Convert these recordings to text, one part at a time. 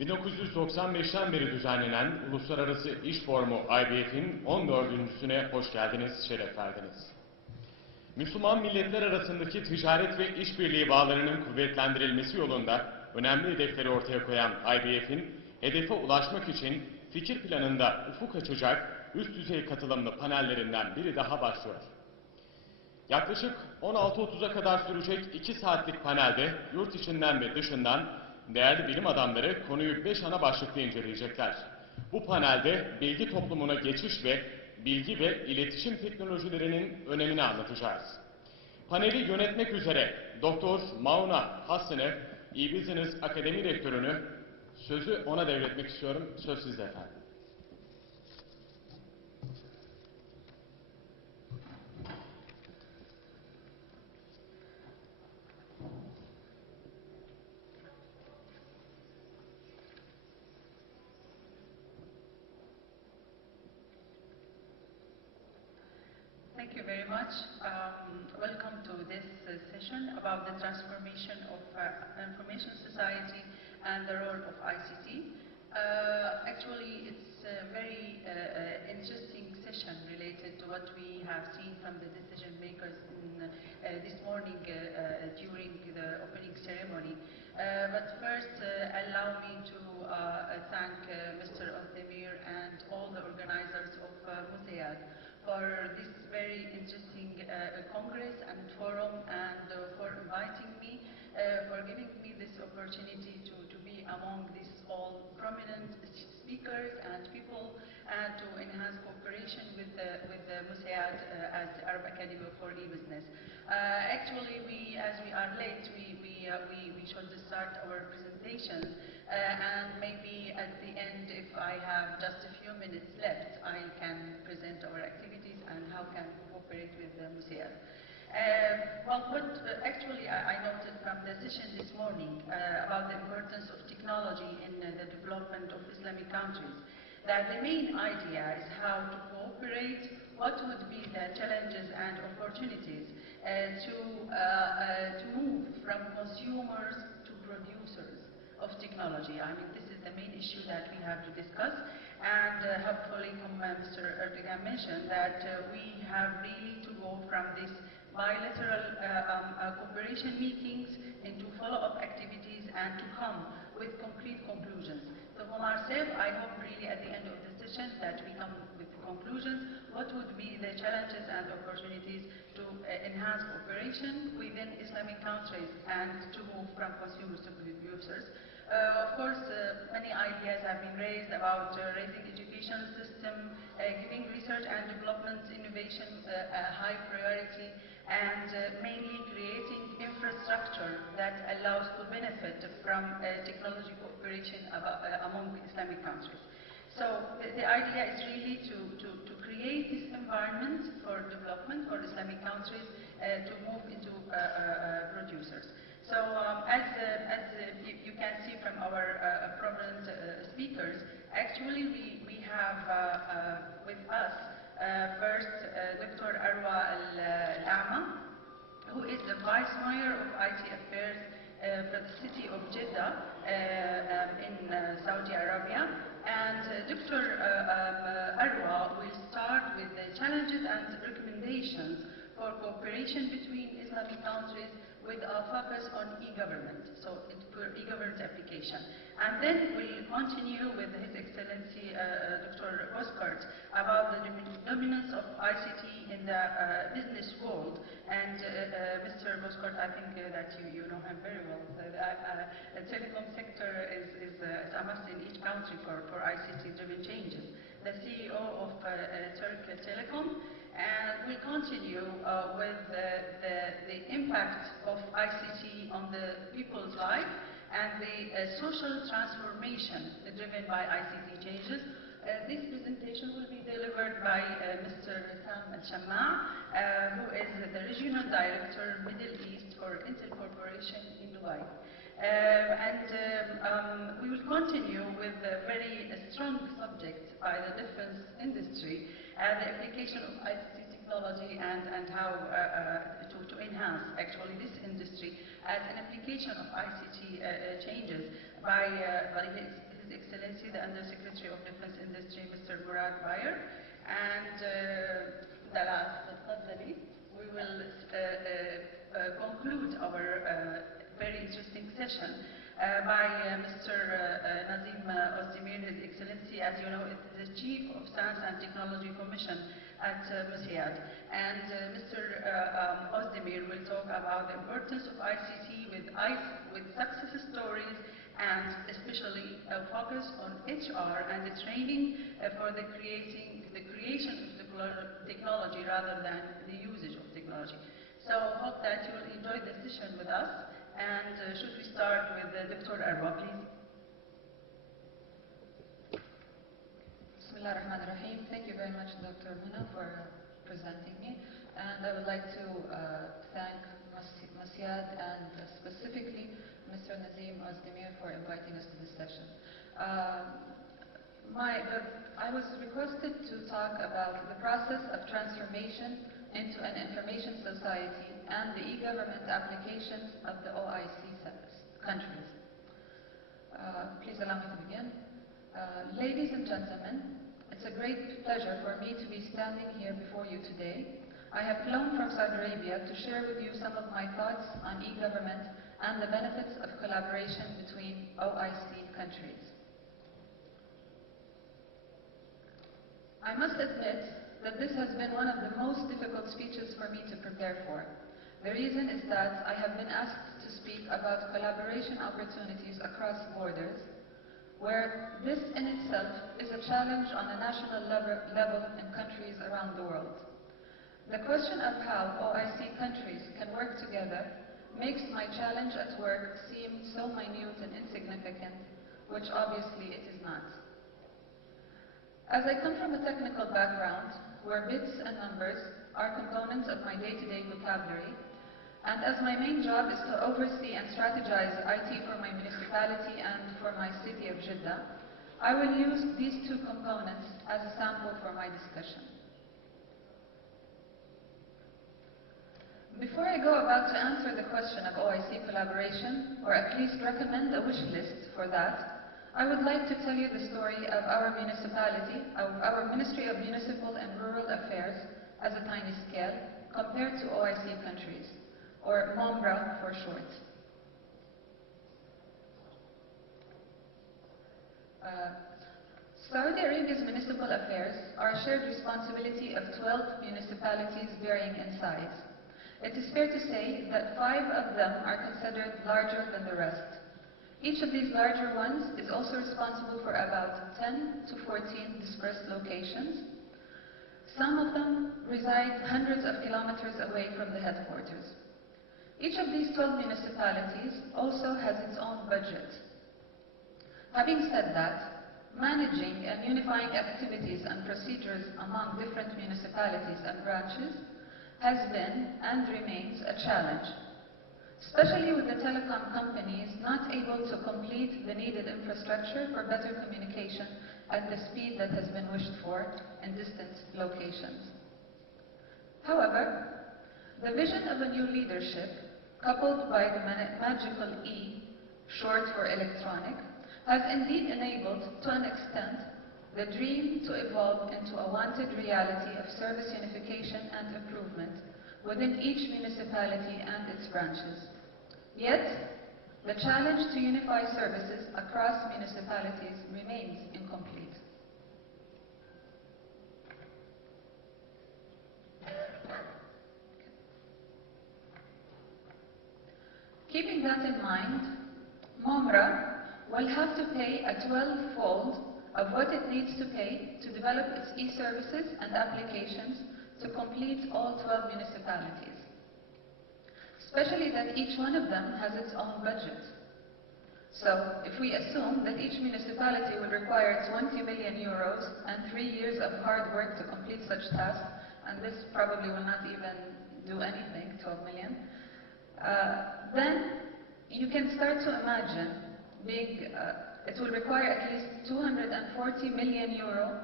1995'ten beri düzenlenen Uluslararası İş Forumu IBF'in 14.'süne hoş geldiniz, şeref verdiniz. Müslüman milletler arasındaki ticaret ve işbirliği bağlarının kuvvetlendirilmesi yolunda önemli hedefleri ortaya koyan IBF'in hedefe ulaşmak için fikir planında ufuk açacak üst düzey katılımlı panellerinden biri daha başlıyor. Yaklaşık 16.30'a kadar sürecek 2 saatlik panelde yurt içinden ve dışından değerli bilim adamları konuyu 5 ana başlıkta inceleyecekler. Bu panelde bilgi toplumuna geçiş ve bilgi ve iletişim teknolojilerinin önemini anlatacağız. Paneli yönetmek üzere Dr. Mouna Hassoun'u, E-Business Akademi Rektörünü sözü ona devretmek istiyorum. Söz sizde efendim. Thank you very much. Welcome to this session about the transformation of information society and the role of ICT. Actually, it's a very interesting session related to what we have seen from the decision makers in, this morning during the opening ceremony. But first, allow me to thank Mr. OZDEMIR and all the organizers of MUSIAD for this very interesting congress and forum, and for inviting me, for giving me this opportunity to be among these all prominent speakers and people, and to enhance cooperation with the MUSIAD as Arab Academy for E-Business. Actually, as we are late, we should start our presentation, and maybe at the end, if I have just a few minutes left, I can present our activities and how can we cooperate with the MUSIAD. Actually I noted from the session this morning about the importance of technology in the development of Islamic countries, that the main idea is how to cooperate, what would be the challenges and opportunities to move from consumers to producers of technology. I mean, this is the main issue that we have to discuss, and hopefully, Mr. Erdogan mentioned that we have really to go from this bilateral cooperation meetings into follow-up activities and to come with concrete conclusions. So for myself, I hope really at the end of the session that we come with conclusions, what would be the challenges and opportunities to enhance cooperation within Islamic countries and to move from consumers to producers. Of course, many ideas have been raised about raising education system, giving research and development innovation a high priority, and mainly creating infrastructure that allows to benefit from technology cooperation among Islamic countries. So the idea is really to create this environment for development for Islamic countries to move into producers. So as you can see from our prominent speakers, actually we have with us first Dr. Arwa al-AAMA, who is the Vice Mayor of IT Affairs for the city of Jeddah in Saudi Arabia. And Dr. Arwa will start with the challenges and recommendations for cooperation between Islamic countries with a focus on e-government, so for e-government application. And then we'll continue with His Excellency Dr. BOZKURT about the dominance of ICT in the business world. And Mr. BOZKURT, I think that you know him very well. The telecom sector is a must in each country for ICT-driven changes. The CEO of Turk Telekom. And we'll continue with the impact of ICT on the people's life and the social transformation driven by ICT changes. This presentation will be delivered by Mr. SCHAMMA, who is the Regional Director, Middle East for Intel Corporation in Dubai. We will continue with a very strong subject by the defense industry, the application of ICT technology and how to enhance actually this industry as an application of ICT changes by His Excellency, the Undersecretary of Defense Industry, Mr. Murad Bayer, and TALAL, we will conclude our very interesting session by Mr. Nazım OZDEMIR, His Excellency, as you know, is the Chief of Science and Technology Commission at MUSIAD. And Mr. OZDEMIR will talk about the importance of ICT with success stories, and especially a focus on HR and the training for the creation of technology rather than the usage of technology. So hope that you will enjoy the session with us. And should we start with Dr. Arwa, please? Bismillah ar-Rahman ar-Rahim. Thank you very much, Dr. Mouna, for presenting me. And I would like to thank MUSIAD and specifically Mr. Nazım OZDEMIR for inviting us to this session. I was requested to talk about the process of transformation into an information society and the e-government applications of the OIC countries. Please allow me to begin. Ladies and gentlemen, it's a great pleasure for me to be standing here before you today. I have flown from Saudi Arabia to share with you some of my thoughts on e-government and the benefits of collaboration between OIC countries. I must admit that this has been one of the most difficult speeches for me to prepare for. The reason is that I have been asked to speak about collaboration opportunities across borders, where this in itself is a challenge on a national level in countries around the world. The question of how OIC countries can work together makes my challenge at work seem so minute and insignificant, which obviously it is not. As I come from a technical background, where bits and numbers are components of my day-to-day vocabulary, and as my main job is to oversee and strategize IT for my municipality and for my city of Jeddah, I will use these two components as a sample for my discussion. Before I go about to answer the question of OIC collaboration, or at least recommend a wish list for that, I would like to tell you the story of our municipality, of our Ministry of Municipal and Rural Affairs as a tiny scale compared to OIC countries, or MOMRA for short. Saudi Arabia's municipal affairs are a shared responsibility of 12 municipalities varying in size. It is fair to say that 5 of them are considered larger than the rest. Each of these larger ones is also responsible for about 10 to 14 dispersed locations. Some of them reside hundreds of kilometers away from the headquarters. Each of these 12 municipalities also has its own budget. Having said that, managing and unifying activities and procedures among different municipalities and branches has been and remains a challenge, especially with the telecom companies not able to complete the needed infrastructure for better communication at the speed that has been wished for in distant locations. However, the vision of a new leadership, coupled by the magical E, short for electronic, has indeed enabled, to an extent, the dream to evolve into a wanted reality of service unification and improvement within each municipality and its branches. Yet, the challenge to unify services across municipalities remains incomplete. Keeping that in mind, MOMRA will have to pay a 12-fold of what it needs to pay to develop its e-services and applications to complete all 12 municipalities. Especially that each one of them has its own budget. So, if we assume that each municipality will require 20 million euros and 3 years of hard work to complete such tasks, and this probably will not even do anything, 12 million, then you can start to imagine it will require at least 240 million euro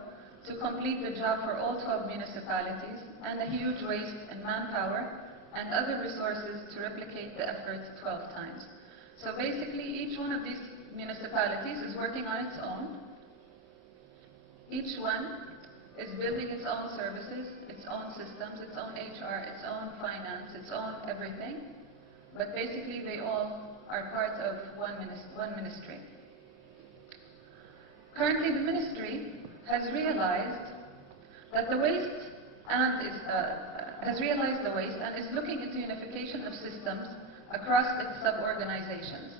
to complete the job for all 12 municipalities, and a huge waste in manpower and other resources to replicate the effort 12 times. So basically, each one of these municipalities is working on its own. Each one is building its own services, its own systems, its own HR, its own finance, its own everything. But basically they all are part of one ministry. Currently the ministry has realized the waste and is looking into unification of systems across its sub-organizations,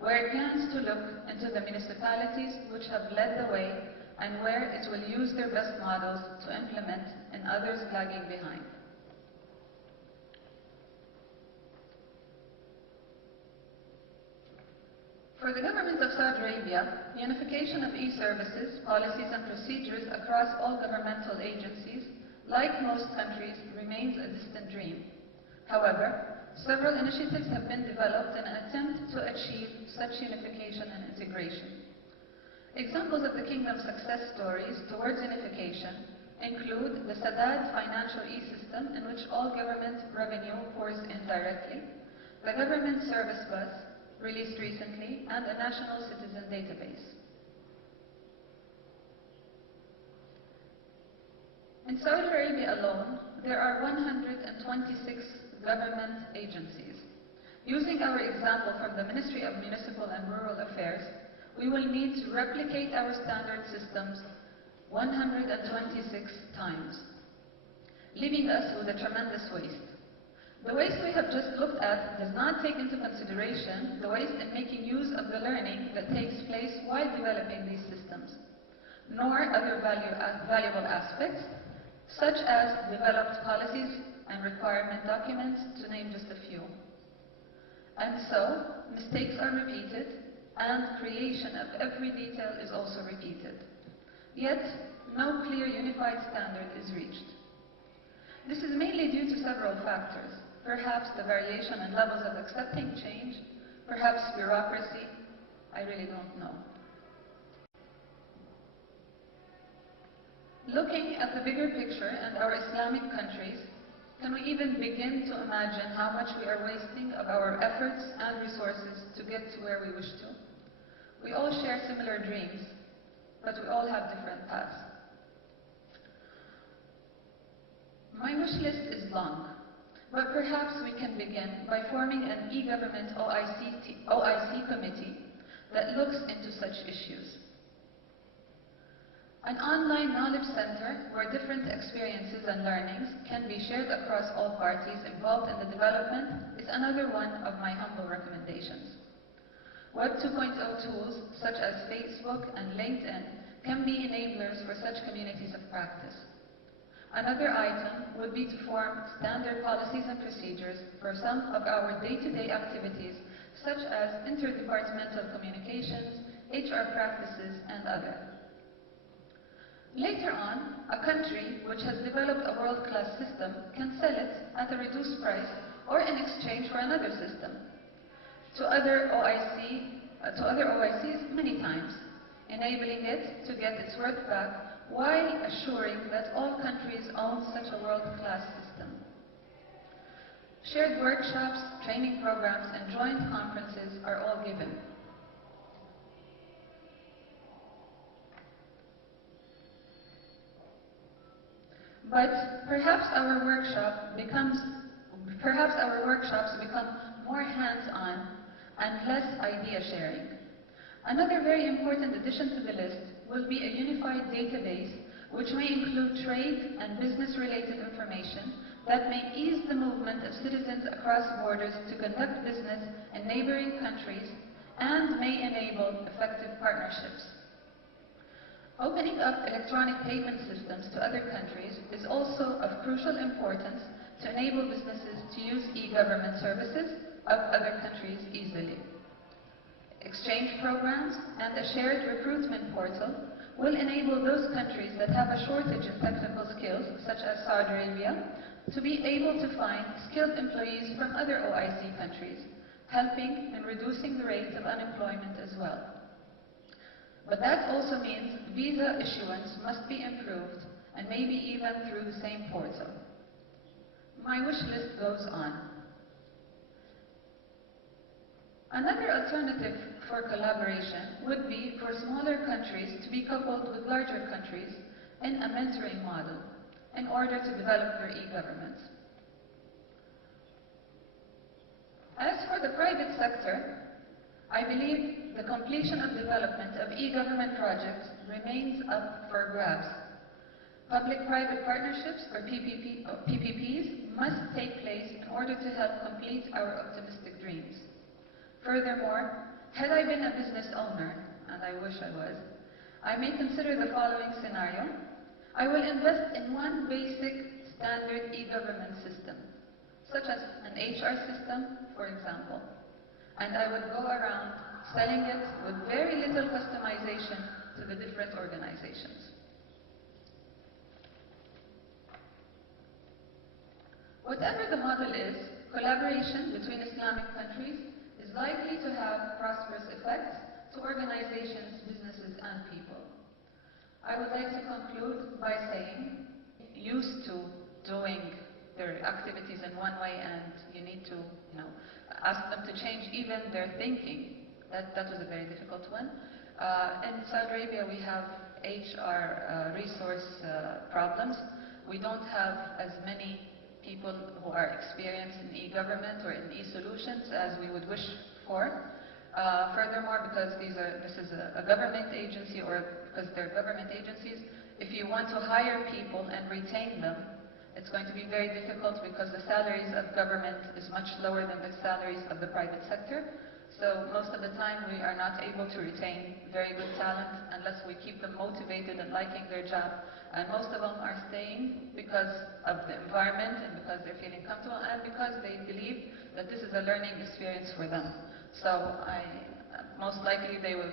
where it plans to look into the municipalities which have led the way and where it will use their best models to implement and others lagging behind. For the government of Saudi Arabia, unification of e-services, policies and procedures across all governmental agencies, like most countries, remains a distant dream. However, several initiatives have been developed in an attempt to achieve such unification and integration. Examples of the Kingdom's success stories towards unification include the Sadabat financial e-system, in which all government revenue pours in directly, the government service bus, released recently, and a national citizen database. In Saudi Arabia alone, there are 126 government agencies. Using our example from the Ministry of Municipal and Rural Affairs, we will need to replicate our standard systems 126 times, leaving us with a tremendous waste. The waste we have just looked at does not take into consideration the waste in making use of the learning that takes place while developing these systems, nor other valuable aspects, such as developed policies and requirement documents, to name just a few. And so, mistakes are repeated, and creation of every detail is also repeated. Yet, no clear unified standard is reached. This is mainly due to several factors. Perhaps the variation in levels of accepting change, perhaps bureaucracy, I really don't know. Looking at the bigger picture and our Islamic countries, can we even begin to imagine how much we are wasting of our efforts and resources to get to where we wish to? We all share similar dreams, but we all have different paths. My wish list is long, but perhaps we can begin by forming an e-government OIC committee that looks into such issues. An online knowledge center where different experiences and learnings can be shared across all parties involved in the development is another one of my humble recommendations. Web 2.0 tools such as Facebook and LinkedIn can be enablers for such communities of practice. Another item would be to form standard policies and procedures for some of our day-to-day activities, such as interdepartmental communications, HR practices, and others. Later on, a country which has developed a world-class system can sell it at a reduced price or in exchange for another system to other OICs many times, enabling it to get its worth back while assuring that all countries own such a world-class system. Shared workshops, training programs, and joint conferences are all given. But perhaps our workshops become more hands-on and less idea sharing. Another very important addition to the list will be a unified database which may include trade and business-related information that may ease the movement of citizens across borders to conduct business in neighboring countries and may enable effective partnerships. Opening up electronic payment systems to other countries is also of crucial importance to enable businesses to use e-government services of other countries easily. Exchange programs and a shared recruitment portal will enable those countries that have a shortage in technical skills, such as Saudi Arabia, to be able to find skilled employees from other OIC countries, helping in reducing the rate of unemployment as well. But that also means visa issuance must be improved, and maybe even through the same portal. My wish list goes on. Another alternative for collaboration would be for smaller countries to be coupled with larger countries in a mentoring model in order to develop their e-government. As for the private sector, I believe the completion of development of e-government projects remains up for grabs. Public-private partnerships, or PPPs, must take place in order to help complete our optimistic dreams. Furthermore, had I been a business owner, and I wish I was, I may consider the following scenario. I will invest in one basic standard e-government system, such as an HR system, for example, and I would go around selling it with very little customization to the different organizations. Whatever the model is, collaboration between Islamic countries is likely to have prosperous effects to organizations, businesses, and people. I would like to conclude by saying, used to doing their activities in one way, and you need to, ask them to change even their thinking. That was a very difficult one. In Saudi Arabia, we have HR resource problems. We don't have as many people who are experienced in e-government or in e-solutions as we would wish for. Furthermore, because this is a government agency, or because they're government agencies, if you want to hire people and retain them, it's going to be very difficult because the salaries of government is much lower than the salaries of the private sector. So most of the time we are not able to retain very good talent unless we keep them motivated and liking their job. And most of them are staying because of the environment and because they're feeling comfortable and because they believe that this is a learning experience for them. So most likely they will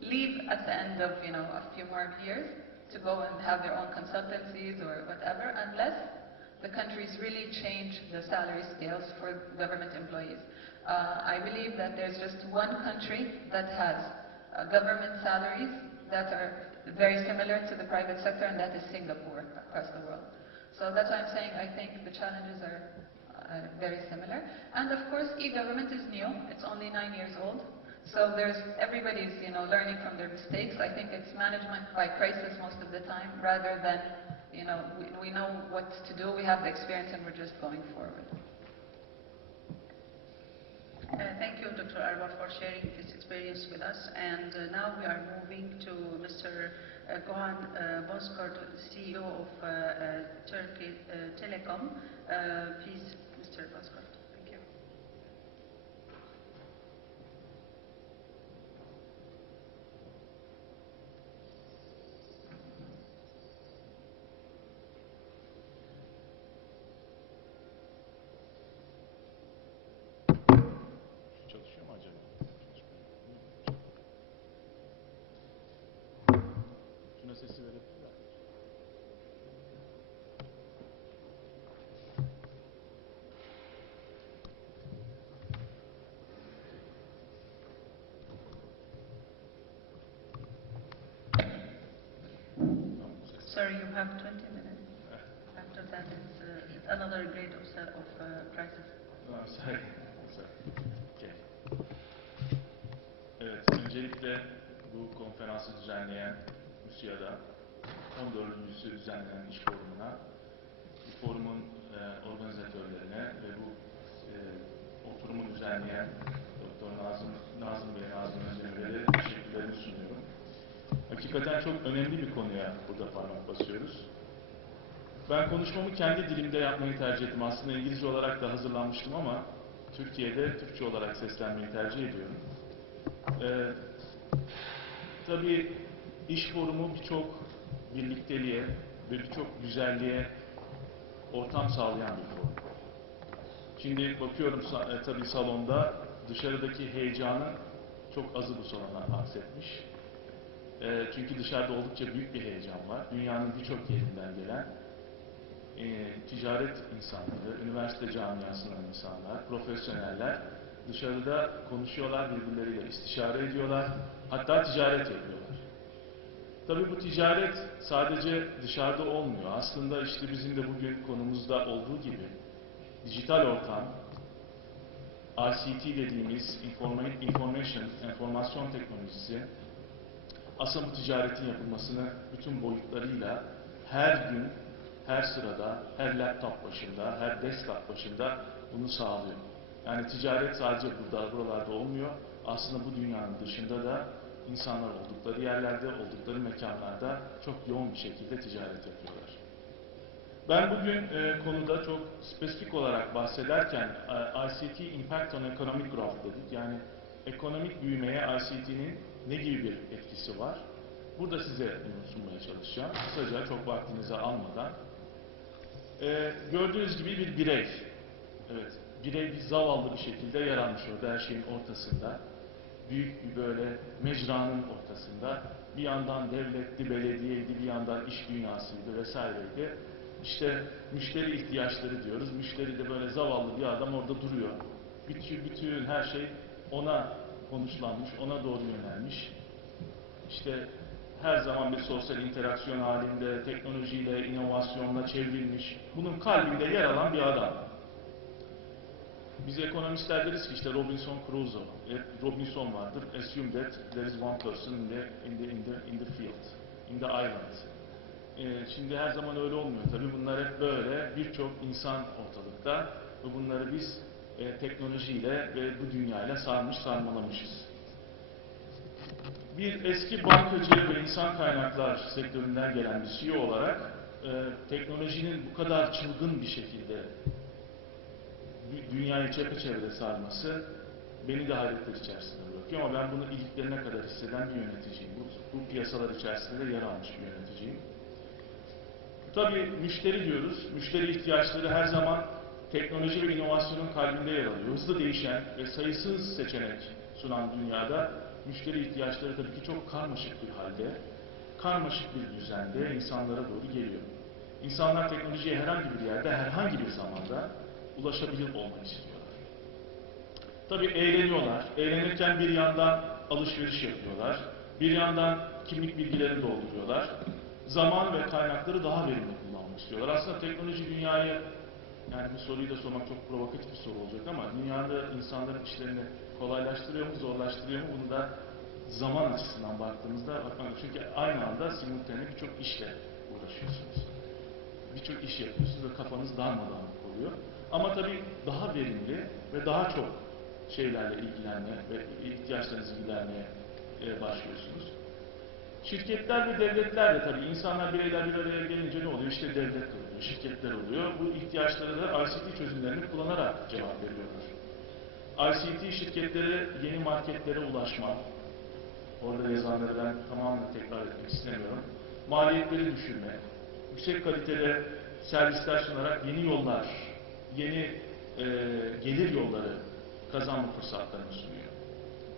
leave at the end of a few more years to go and have their own consultancies or whatever, unless the countries really change the salary scales for government employees. I believe that there's just one country that has government salaries that are very similar to the private sector, and that is Singapore across the world. So that's why I'm saying I think the challenges are very similar. And of course, e-government is new. It's only 9 years old. So everybody's learning from their mistakes. I think it's management by crisis most of the time, rather than we know what to do, we have the experience, and we're just going forward. Thank you, Dr. Arwa, for sharing this experience with us. And now we are moving to Mr. Gokhan BOZKURT, CEO of Turk Telekom. Please, Mr. BOZKURT. Thank you. Çalışıyor mu acaba? Şuna sesi verebilirler. Sorry, you have 20 minutes. After that, it's another grade of crisis. No, sorry. Okay. Evet, öncelikle bu konferansı düzenleyen MUSIAD'a, 14.'sü düzenlenen iş forumuna, bu forumun organizatörlerine ve bu oturumu düzenleyen Dr. Nazım Bey, Nazım Özdemir'e teşekkürlerimi sunuyorum. Hakikaten çok önemli bir konuya burada parmak basıyoruz. Ben konuşmamı kendi dilimde yapmayı tercih ettim. Aslında İngilizce olarak da hazırlanmıştım ama Türkiye'de Türkçe olarak seslenmeyi tercih ediyorum. Tabii iş forumu birçok birlikteliğe ve birçok güzelliğe ortam sağlayan bir forum. Şimdi bakıyorum tabii salonda dışarıdaki heyecanın çok azı bu salona aksetmiş. Çünkü dışarıda oldukça büyük bir heyecan var. Dünyanın birçok yerinden gelen ticaret insanları, üniversite camiasından insanlar, profesyoneller dışarıda konuşuyorlar, birbirleriyle istişare ediyorlar, hatta ticaret yapıyorlar. Tabii bu ticaret sadece dışarıda olmuyor. Aslında işte bizim de bugün konumuzda olduğu gibi dijital ortam ICT dediğimiz enformasyon teknolojisi aslında bu ticaretin yapılmasını bütün boyutlarıyla her gün, her sırada, her laptop başında, her desktop başında bunu sağlıyor. Yani ticaret sadece buralarda olmuyor. Aslında bu dünyanın dışında da insanlar oldukları yerlerde, oldukları mekanlarda çok yoğun bir şekilde ticaret yapıyorlar. Ben bugün konuda çok spesifik olarak bahsederken ICT Impact on Economic Growth dedik. Yani ekonomik büyümeye ICT'nin ne gibi bir etkisi var? Burada size bunu sunmaya çalışacağım. Kısaca çok vaktinizi almadan. Gördüğünüz gibi bir birey. Evet, birey bir zavallı bir şekilde yer almış orada her şeyin ortasında. Büyük bir böyle mecranın ortasında. Bir yandan devletti, belediyeydi, bir yandan iş dünyasıydı vesaireydi. İşte müşteri ihtiyaçları diyoruz. Müşteri de böyle zavallı bir adam orada duruyor. Bütün her şey ona konuşlanmış, ona doğru yönelmiş. İşte her zaman bir sosyal interaksiyon halinde, teknolojiyle, inovasyonla çevrilmiş. Bunun kalbinde yer alan bir adam. Biz ekonomistler deriz ki işte Robinson Crusoe, Robinson vardır. Assume that there is one person in the field, in the island. Şimdi her zaman öyle olmuyor. Tabii bunlar hep böyle birçok insan ortalıkta ve bunları biz teknolojiyle ve bu dünyayla sarmalamışız. Bir eski bankacı ve insan kaynaklar sektöründen gelen bir CEO olarak teknolojinin bu kadar çılgın bir şekilde dünyayı çepeçevre sarması beni de hayretler içerisinde bırakıyor ama ben bunu iliklerine kadar hisseden bir yöneticiyim. Bu piyasalar içerisinde de yer almış bir yöneticiyim. Tabii müşteri diyoruz. Müşteri ihtiyaçları her zaman teknoloji ve inovasyonun kalbinde yer alıyor. Hızlı değişen ve sayısız seçenek sunan dünyada müşteri ihtiyaçları tabii ki çok karmaşık bir halde, karmaşık bir düzende insanlara doğru geliyor. İnsanlar teknolojiye herhangi bir yerde, herhangi bir zamanda ulaşabilir olmak istiyorlar. Tabii eğleniyorlar. Eğlenirken bir yandan alışveriş yapıyorlar. Bir yandan kimlik bilgilerini dolduruyorlar. Zaman ve kaynakları daha verimli kullanmak istiyorlar. Aslında teknoloji dünyayı, yani bu soruyu da sormak çok provokatif bir soru olacak ama dünyada insanların işlerini kolaylaştırıyor mu, zorlaştırıyor mu? Bunu da zaman açısından baktığımızda bakmak. Çünkü aynı anda simultane birçok işle uğraşıyorsunuz. Birçok iş yapıyorsunuz ve kafanız darmadağınık oluyor. Ama tabii daha verimli ve daha çok şeylerle ilgilenmeye ve ihtiyaçlarınızı gidermeye başlıyorsunuz. Şirketler ve devletler de tabii insanlar, bireyler bir araya gelince ne oluyor? İşte devletler oluyor, şirketler oluyor. Bu ihtiyaçları da ICT çözümlerini kullanarak cevap veriyorlar. ICT şirketleri yeni marketlere ulaşma, orada yazanları ben tamamen tekrar etmek istemiyorum. Maliyetleri düşürme, yüksek kalitede servisler sunarak yeni yollar, yeni gelir yolları kazanma fırsatlarını sunuyor.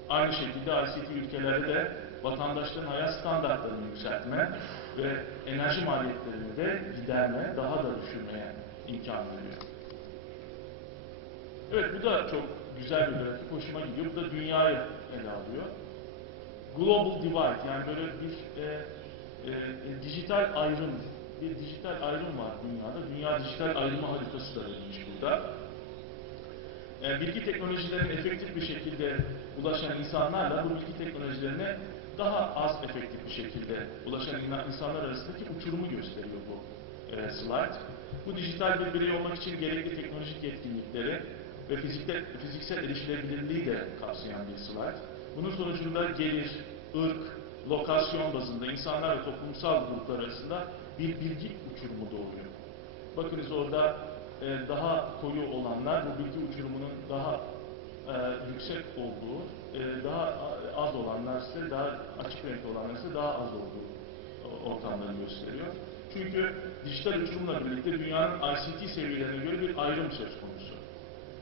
Aynı şekilde ICT ülkelerde de vatandaşların hayat standartlarını yükseltme ve enerji maliyetlerini de giderme, daha da düşürmeye imkan veriyor. Evet, bu da çok güzel bir grafik, hoşuma gidiyor. Bu da dünyayı ele alıyor. Global divide, yani böyle bir dijital ayrım var dünyada. Dünya dijital ayrımı haritası da verilmiş burada. Bilgi teknolojilerine efektif bir şekilde ulaşan insanlarla bu bilgi teknolojilerine daha az efektif bir şekilde ulaşan insanlar arasındaki uçurumu gösteriyor bu slide. Bu dijital bir birey olmak için gerekli teknolojik yetkinlikleri ve fiziksel erişilebilirliği de kapsayan bir slide. Bunun sonucunda gelir, ırk, lokasyon bazında insanlar ve toplumsal gruplar arasında bir bilgi uçurumu doğuyor. Bakınız orada daha koyu olanlar bu bilgi uçurumunun daha yüksek olduğu, daha az olanlar ise, daha açık renkli olanlar ise daha az olduğu ortamları gösteriyor. Çünkü dijital uçurumla birlikte dünyanın ICT seviyelerine göre bir ayrım söz konusu.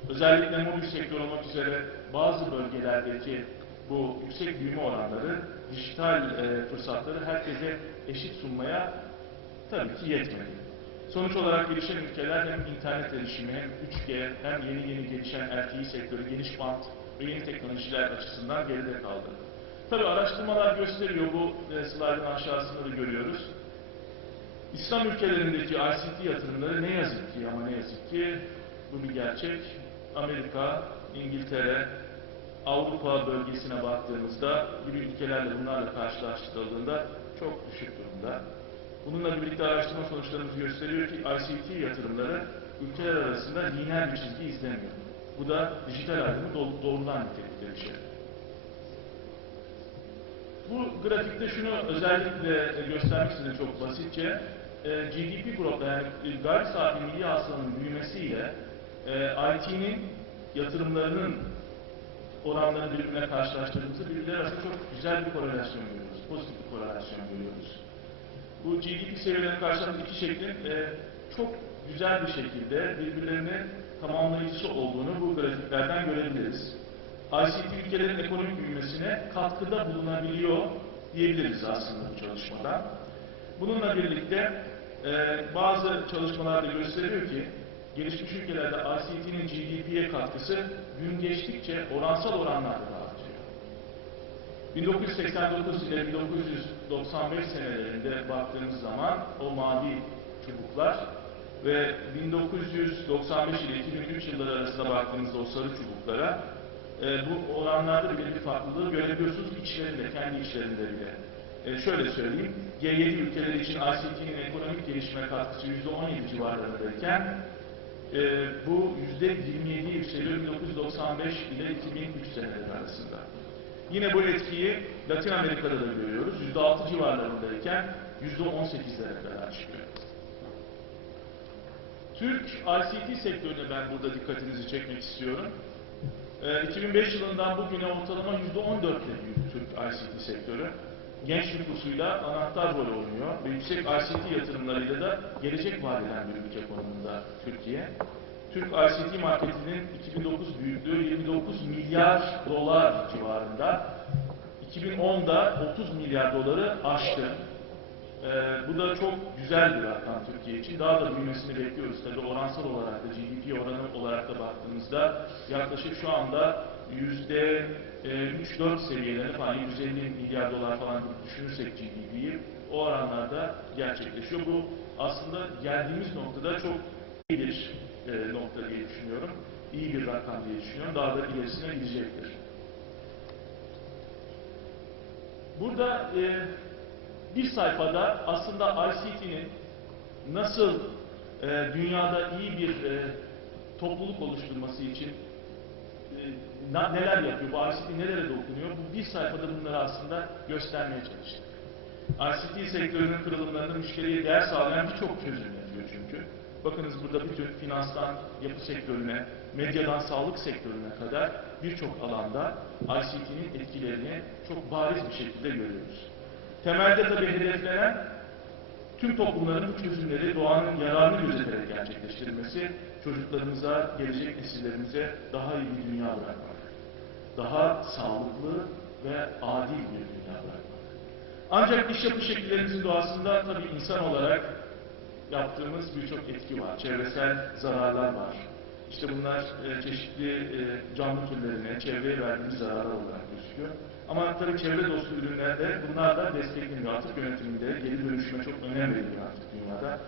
Özellikle mobil sektör olmak üzere bazı bölgelerdeki bu yüksek büyüme oranları dijital fırsatları herkese eşit sunmaya tabii ki yetmedi. Sonuç olarak gelişen ülkeler hem internet erişimi, hem 3G, hem yeni gelişen LTE sektörü, geniş bant ve yeni teknolojiler açısından geride kaldı. Tabii araştırmalar gösteriyor, bu slaytın aşağısında da görüyoruz. İslam ülkelerindeki ICT yatırımları ne yazık ki bu bir gerçek, Amerika, İngiltere, Avrupa bölgesine baktığımızda gibi ülkelerle bunlarla karşılaştırıldığında çok düşük durumda. Bununla birlikte araştırma sonuçlarımız gösteriyor ki ICT yatırımları ülkeler arasında lineer bir çizgi izlemiyor. Bu da dijital ayrımı doğrudan nitelikte bir şey. Bu grafikte şunu özellikle göstermek istedim çok basitçe. GDP growth, yani gayri safi milli hasılanın büyümesiyle IT'nin yatırımlarının oranlarını birbirine karşılaştırdığımızda birbirleri arasında çok güzel bir korelasyon görüyoruz. Pozitif bir korelasyon görüyoruz. Bu GDP seviyelerine karşılanan iki şeklin çok güzel bir şekilde birbirlerini tamamlayıcısı olduğunu bu grafiklerden görebiliriz. ICT ülkelerin ekonomik büyümesine katkıda bulunabiliyor diyebiliriz aslında bu çalışmadan. Bununla birlikte bazı çalışmalar da gösteriyor ki gelişmiş ülkelerde ICT'nin GDP'ye katkısı gün geçtikçe oransal oranlarla artıyor. 1989 ile 1995 senelerinde baktığımız zaman o mavi çubuklar ve 1995 ile 2003 yılları arasında baktığımızda o sarı çubuklara bu oranlarda bile bir farklılığı görebiliyorsunuz içlerinde, kendi içlerinde bile. Şöyle söyleyeyim, G7 ülkeleri için ICT'nin ekonomik gelişime katkısı %17 civarlarındayken bu %27'ye yükseliyor 1995 ile 2003 seneleri arasında. Yine bu etkiyi Latin Amerika'da da görüyoruz. %6 civarlarındayken %18'lere kadar çıkıyor. Türk ICT sektörüne ben burada dikkatinizi çekmek istiyorum. 2005 yılından bugüne ortalama %14'le büyüdü Türk ICT sektörü. Genç nüfusuyla anahtar rol oynuyor ve yüksek ICT yatırımlarıyla da gelecek vaat eden bir ülke konumunda Türkiye. Türk ICT marketinin 2009 büyüklüğü 29 milyar dolar civarında. 2010'da 30 milyar doları aştı. Bu da çok güzel bir rakam Türkiye için. Daha da büyümesini bekliyoruz. Tabii oransal olarak da GDP oranı olarak da baktığımızda yaklaşık şu anda %3-4 seviyelerine falan 150 milyar dolar falan düşünürsek GDP'yi o oranlarda gerçekleşiyor. Bu aslında geldiğimiz noktada çok iyi bir nokta diye düşünüyorum. İyi bir rakam diye düşünüyorum. Daha da ilerisine gidecektir. Burada bir sayfada aslında ICT'nin nasıl dünyada iyi bir topluluk oluşturması için neler yapıyor, bu ICT nelere dokunuyor, bu bir sayfada bunları aslında göstermeye çalıştık. ICT sektörünün kırılımlarında müşteriye değer sağlayan birçok çözüm yapıyor çünkü. Bakınız burada bütün finanstan yapı sektörüne, medyadan sağlık sektörüne kadar birçok alanda ICT'nin etkilerini çok bariz bir şekilde görüyoruz. Temelde tabii hedeflenen tüm toplumların bu çözümleri doğanın yararını gözeterek gerçekleştirilmesi, çocuklarımıza, gelecek nesillerimize daha iyi bir dünya bırakmak. Daha sağlıklı ve adil bir dünya bırakmak. Ancak iş yapış şekillerimizin doğasında tabii insan olarak yaptığımız birçok etki var. Çevresel zararlar var. İşte bunlar çeşitli canlı türlerine, çevreye verdiğimiz zararlar olarak gözüküyor. Ama tabii çevre dostu ürünlerde bunlar da destekleniyor. Atık yönetiminde geri dönüşüme çok önem veriliyor artık dünyada.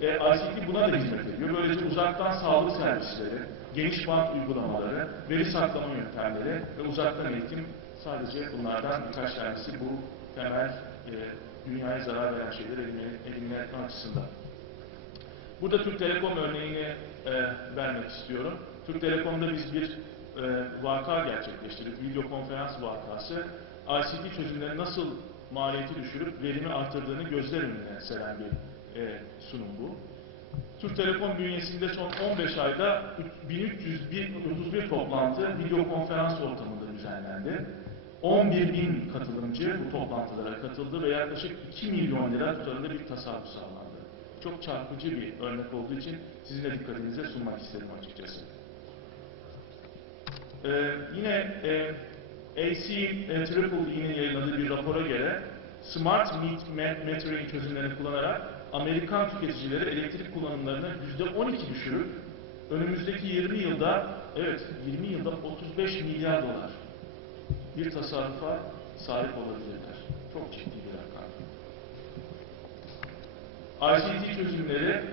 ICT buna da hizmet ediyor. Böylece uzaktan sağlık servisleri, geniş bant uygulamaları, veri saklama yöntemleri ve uzaktan eğitim sadece bunlardan birkaç tanesi bu temel dünyaya zarar veren şeyleri elimine etme açısından. Burada Türk Telekom örneğini vermek istiyorum. Türk Telekom'da biz bir vaka gerçekleştirdik. Video konferans vakası. ICT çözümleri nasıl maliyeti düşürüp verimi artırdığını gözler önüne seren bir sunum bu. Türk Telekom bünyesinde son 15 ayda 1331 toplantı video konferans ortamında düzenlendi. 11.000 katılımcı bu toplantılara katıldı ve yaklaşık 2 milyon lira tutarında bir tasarruf sağlandı. Çok çarpıcı bir örnek olduğu için sizin de dikkatinize sunmak istedim açıkçası. Yine AAMA'nin yayınladığı bir rapora göre Smart Metering çözümlerini kullanarak Amerikan tüketicileri elektrik kullanımlarını %12 düşürüp önümüzdeki 20 yılda 35 milyar dolar bir tasarrufa sahip olabilirler. Çok ciddi bir rakam. ICT çözümleri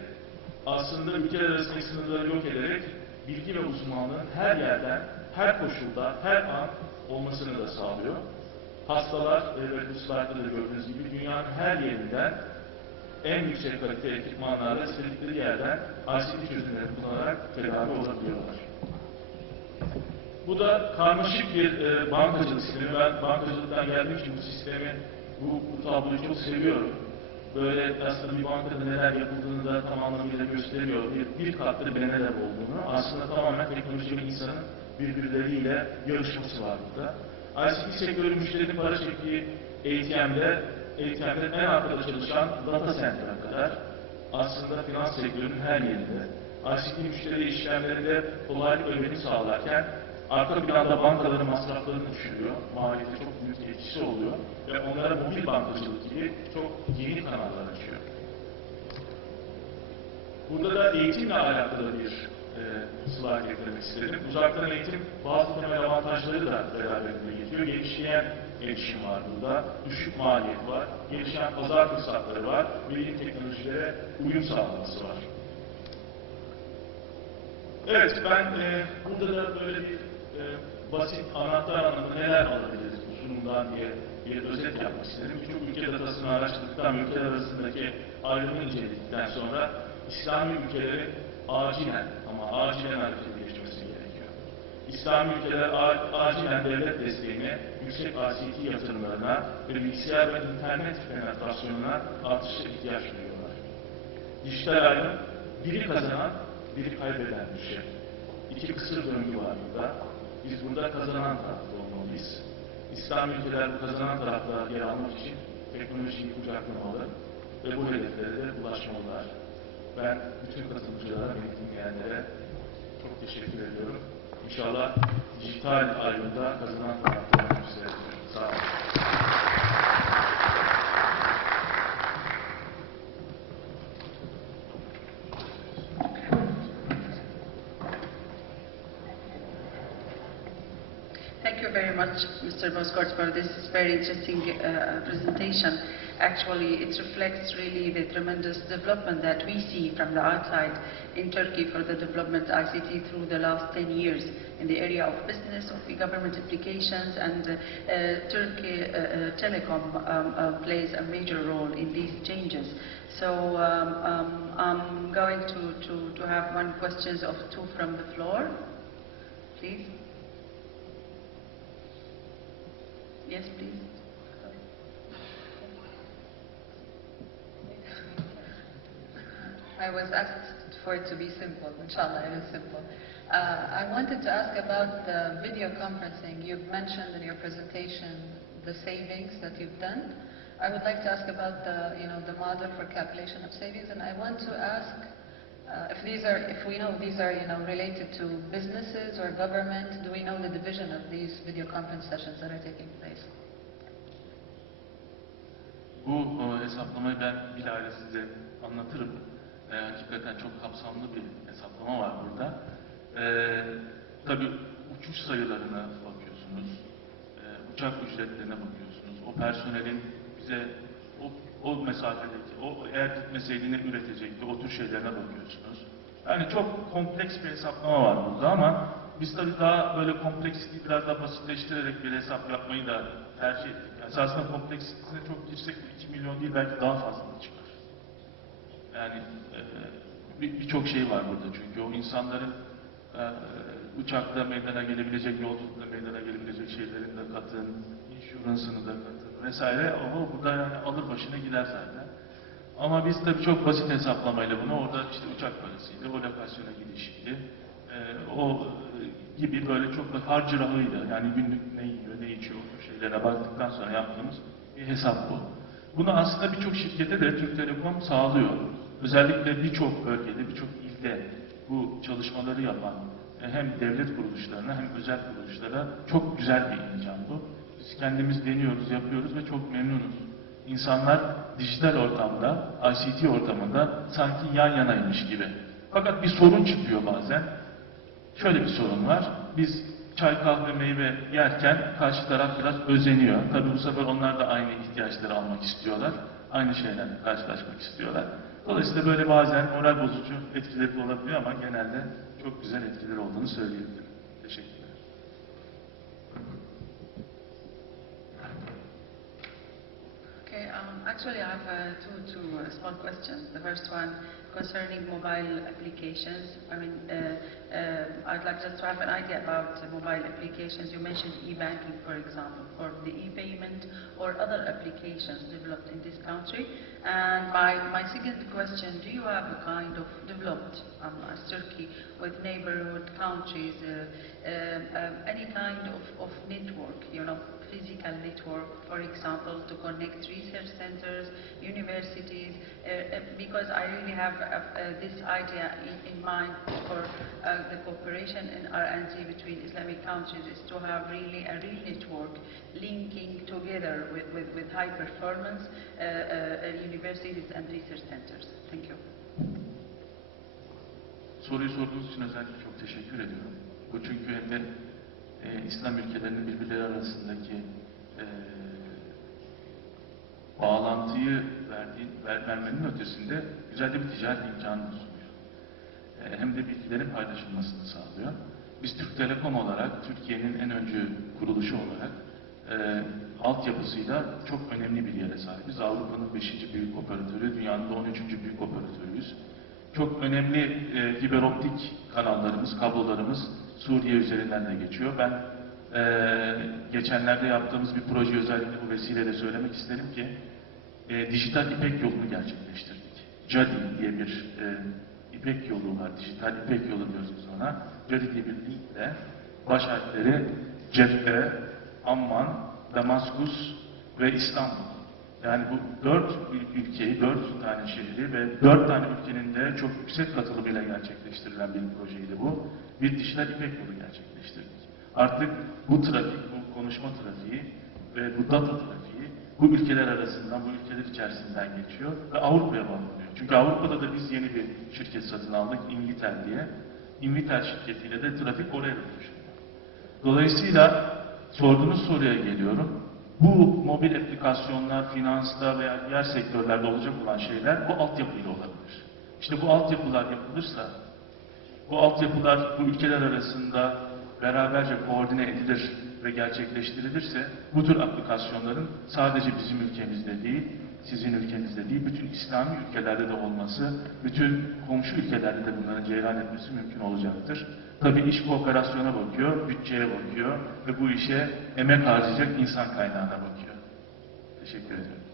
aslında ülkeler arasındaki sınırları yok ederek bilgi ve uzmanlığın her yerden, her koşulda, her an olmasını da sağlıyor. Hastalar, ve bu slaytta da gördüğünüz gibi dünyanın her yerinden en yüksek kalite ekipmanlarla istedikleri yerden ICT çözümleri kullanarak tedavi olabiliyorlar. Bu da karmaşık bir bankacılık sistemi. Ben bankacılıktan geldiğim için bu sistemi, bu tabloyu çok seviyorum. Böyle aslında bir bankada neler yapıldığını da tam anlamıyla gösteriyor. Bir katlı bir neler olduğunu. Aslında tamamen teknoloji ve insanın birbirleriyle yarışması var burada. ICT sektörü müşterinin para çektiği ATM'de en arkada çalışan data center'a kadar aslında finans sektörünün her yerinde. ICT müşteri işlemlerinde kolaylık ve verim sağlarken arka planda bankaların masraflarını düşürüyor. Maliyete çok büyük etkisi oluyor ve onlara mobil bankacılık gibi çok yeni kanallar açıyor. Burada da eğitimle alakalı bir slide getirmek istedim. Uzaktan eğitim bazı temel avantajları da beraberinde getiriyor. Gelişmeyen erişim var burada, düşük maliyet var, gelişen pazar fırsatları var ve yeni teknolojilere uyum sağlaması var. Evet, ben burada da böyle bir basit anahtar anlamı neler alabiliriz bu sunumdan diye bir özet yapmak istedim. Birçok ülke datasını araştırdıktan, ülkeler arasındaki ayrımı inceledikten sonra İslami ülkelerin acilen harekete geçmesi gerekiyor. İslami ülkeler acilen devlet desteğine, yüksek ICT yatırımlarına ve bilgisayar ve internet penetrasyonuna artışa ihtiyaç duyuyorlar. Dijital ayrım, biri kazanan, biri kaybeden bir şey. İki kısır döngü var burada. Biz burada kazanan tarafta olmalıyız. İslam ülkeler bu kazanan tarafta yer almak için teknolojiyi kucaklamalı ve bu hedeflere de ulaşmalılar. Ben bütün katılımcılara, beni dinleyenlere çok teşekkür ediyorum. İnşallah dijital ayrımda kazanan tarafta olmak üzere. Sağ olun. Thank you very much, Mr. BOZKURT, for this very interesting presentation. Actually, it reflects really the tremendous development that we see from the outside in Turkey for the development ICT through the last 10 years in the area of business, of government applications, and Turkey Telekom plays a major role in these changes. So I'm going to have one question of two from the floor, please. Yes, please. I was asked for it to be simple. Inshallah, it is simple. I wanted to ask about the video conferencing. You've mentioned in your presentation the savings that you've done. I would like to ask about the model for calculation of savings, and I want to ask if we know these are related to businesses or government. Do we know the division of these video conference sessions that are taking place? Bu hesaplamayı ben bilahare size anlatırım. Hakikaten çok kapsamlı bir hesaplama var burada. Tabii uçuş sayılarına bakıyorsunuz, uçak ücretlerine bakıyorsunuz, o personelin bize o mesafedeki, eğer gitmeseydi ne üretecekti, o tür şeylerine bakıyorsunuz. Yani çok kompleks bir hesaplama var burada ama biz tabii daha böyle kompleksliği biraz daha basitleştirerek bir hesap yapmayı da tercih ettik. Yani esasında kompleksitesine çok girsek 2 milyon değil, belki daha fazla çıkar. Yani birçok şey var burada çünkü o insanların uçakta meydana gelebilecek, yolculukta meydana gelebilecek şeylerin de katın, insurance'ını da katın vesaire, ama burada yani alır başına gider zaten. Ama biz tabii çok basit hesaplamayla bunu, orada işte uçak parasıydı, o lokasyona gidişiydi, o gibi böyle çok da harcırahıyla, yani günlük ne yiyor, ne içiyor, o şeylere baktıktan sonra yaptığımız bir hesap bu. Bunu aslında birçok şirkete de Türk Telekom sağlıyor. Özellikle birçok bölgede, birçok ilde bu çalışmaları yapan hem devlet kuruluşlarına hem özel kuruluşlara çok güzel bir imkan bu. Biz kendimiz deniyoruz, yapıyoruz ve çok memnunuz. İnsanlar dijital ortamda, ICT ortamında sanki yan yanaymış gibi. Fakat bir sorun çıkıyor bazen. Şöyle bir sorun var. Biz çay, kahve, meyve yerken karşı taraf biraz özeniyor. Tabii bu sefer onlar da aynı ihtiyaçları almak istiyorlar. Aynı şeylerle karşılaşmak istiyorlar. Dolayısıyla böyle bazen moral bozucu etkileri de olabiliyor ama genelde çok güzel etkileri olduğunu söyleyebilirim. Teşekkürler. Actually, I have two small questions. The first one concerning mobile applications. I mean, I'd like just to have an idea about mobile applications. You mentioned e-banking, for example, for the e-payment or other applications developed in this country. And my second question, do you have a kind of developed, as Turkey, with neighborhood countries, any kind of network, physical network, for example, to connect research centers, universities, because I really have this idea in mind for the cooperation in R&D between Islamic countries is to have really a real network linking together with high performance universities and research centers. Thank you. Soruyu sorduğunuz için özellikle çok teşekkür ediyorum. Bu çünkü hem de İslam ülkelerinin birbirleri arasındaki bağlantıyı vermenin ötesinde güzel de bir ticaret imkanı sunuyor. Hem de bilgilerin paylaşılmasını sağlıyor. Biz Türk Telekom olarak, Türkiye'nin en öncü kuruluşu olarak altyapısıyla çok önemli bir yere sahibiz. Avrupa'nın 5. büyük operatörü, dünyanın da 13. büyük operatörüyüz. Çok önemli fiberoptik kanallarımız, kablolarımız Suriye üzerinden de geçiyor. Ben geçenlerde yaptığımız bir proje özellikle bu vesileyle söylemek isterim ki dijital İpek yolunu gerçekleştirdik. Jeddah diye bir İpek yolu var, dijital İpek yolu diyoruz biz ona. Jeddah diye bir linkle baş harfleri Jeddah, Amman, Damaskus ve İstanbul. Yani bu 4 ülkeyi, 4 tane şehri ve 4 tane ülkenin de çok yüksek katılımıyla gerçekleştirilen bir projeydi bu. Bir dijital İpek yolu gerçekleştirdik. Artık bu trafik, bu konuşma trafiği ve bu data trafiği bu ülkeler arasından, bu ülkeler içerisinden geçiyor ve Avrupa'ya bağlanıyor. Çünkü Avrupa'da da biz yeni bir şirket satın aldık, Invitel diye. Invitel şirketiyle de trafik oraya dönüşüyor. Dolayısıyla sorduğunuz soruya geliyorum. Bu mobil aplikasyonlar, finansta veya diğer sektörlerde olacak olan şeyler bu altyapıyla olabilir. İşte bu altyapılar yapılırsa, bu altyapılar bu ülkeler arasında beraberce koordine edilir ve gerçekleştirilirse bu tür aplikasyonların sadece bizim ülkemizde değil, sizin ülkenizde değil, bütün İslami ülkelerde de olması, bütün komşu ülkelerde de bunların cereyan etmesi mümkün olacaktır. Tabii iş kooperasyona bakıyor, bütçeye bakıyor ve bu işe emek harcayacak insan kaynağına bakıyor. Teşekkür ederim.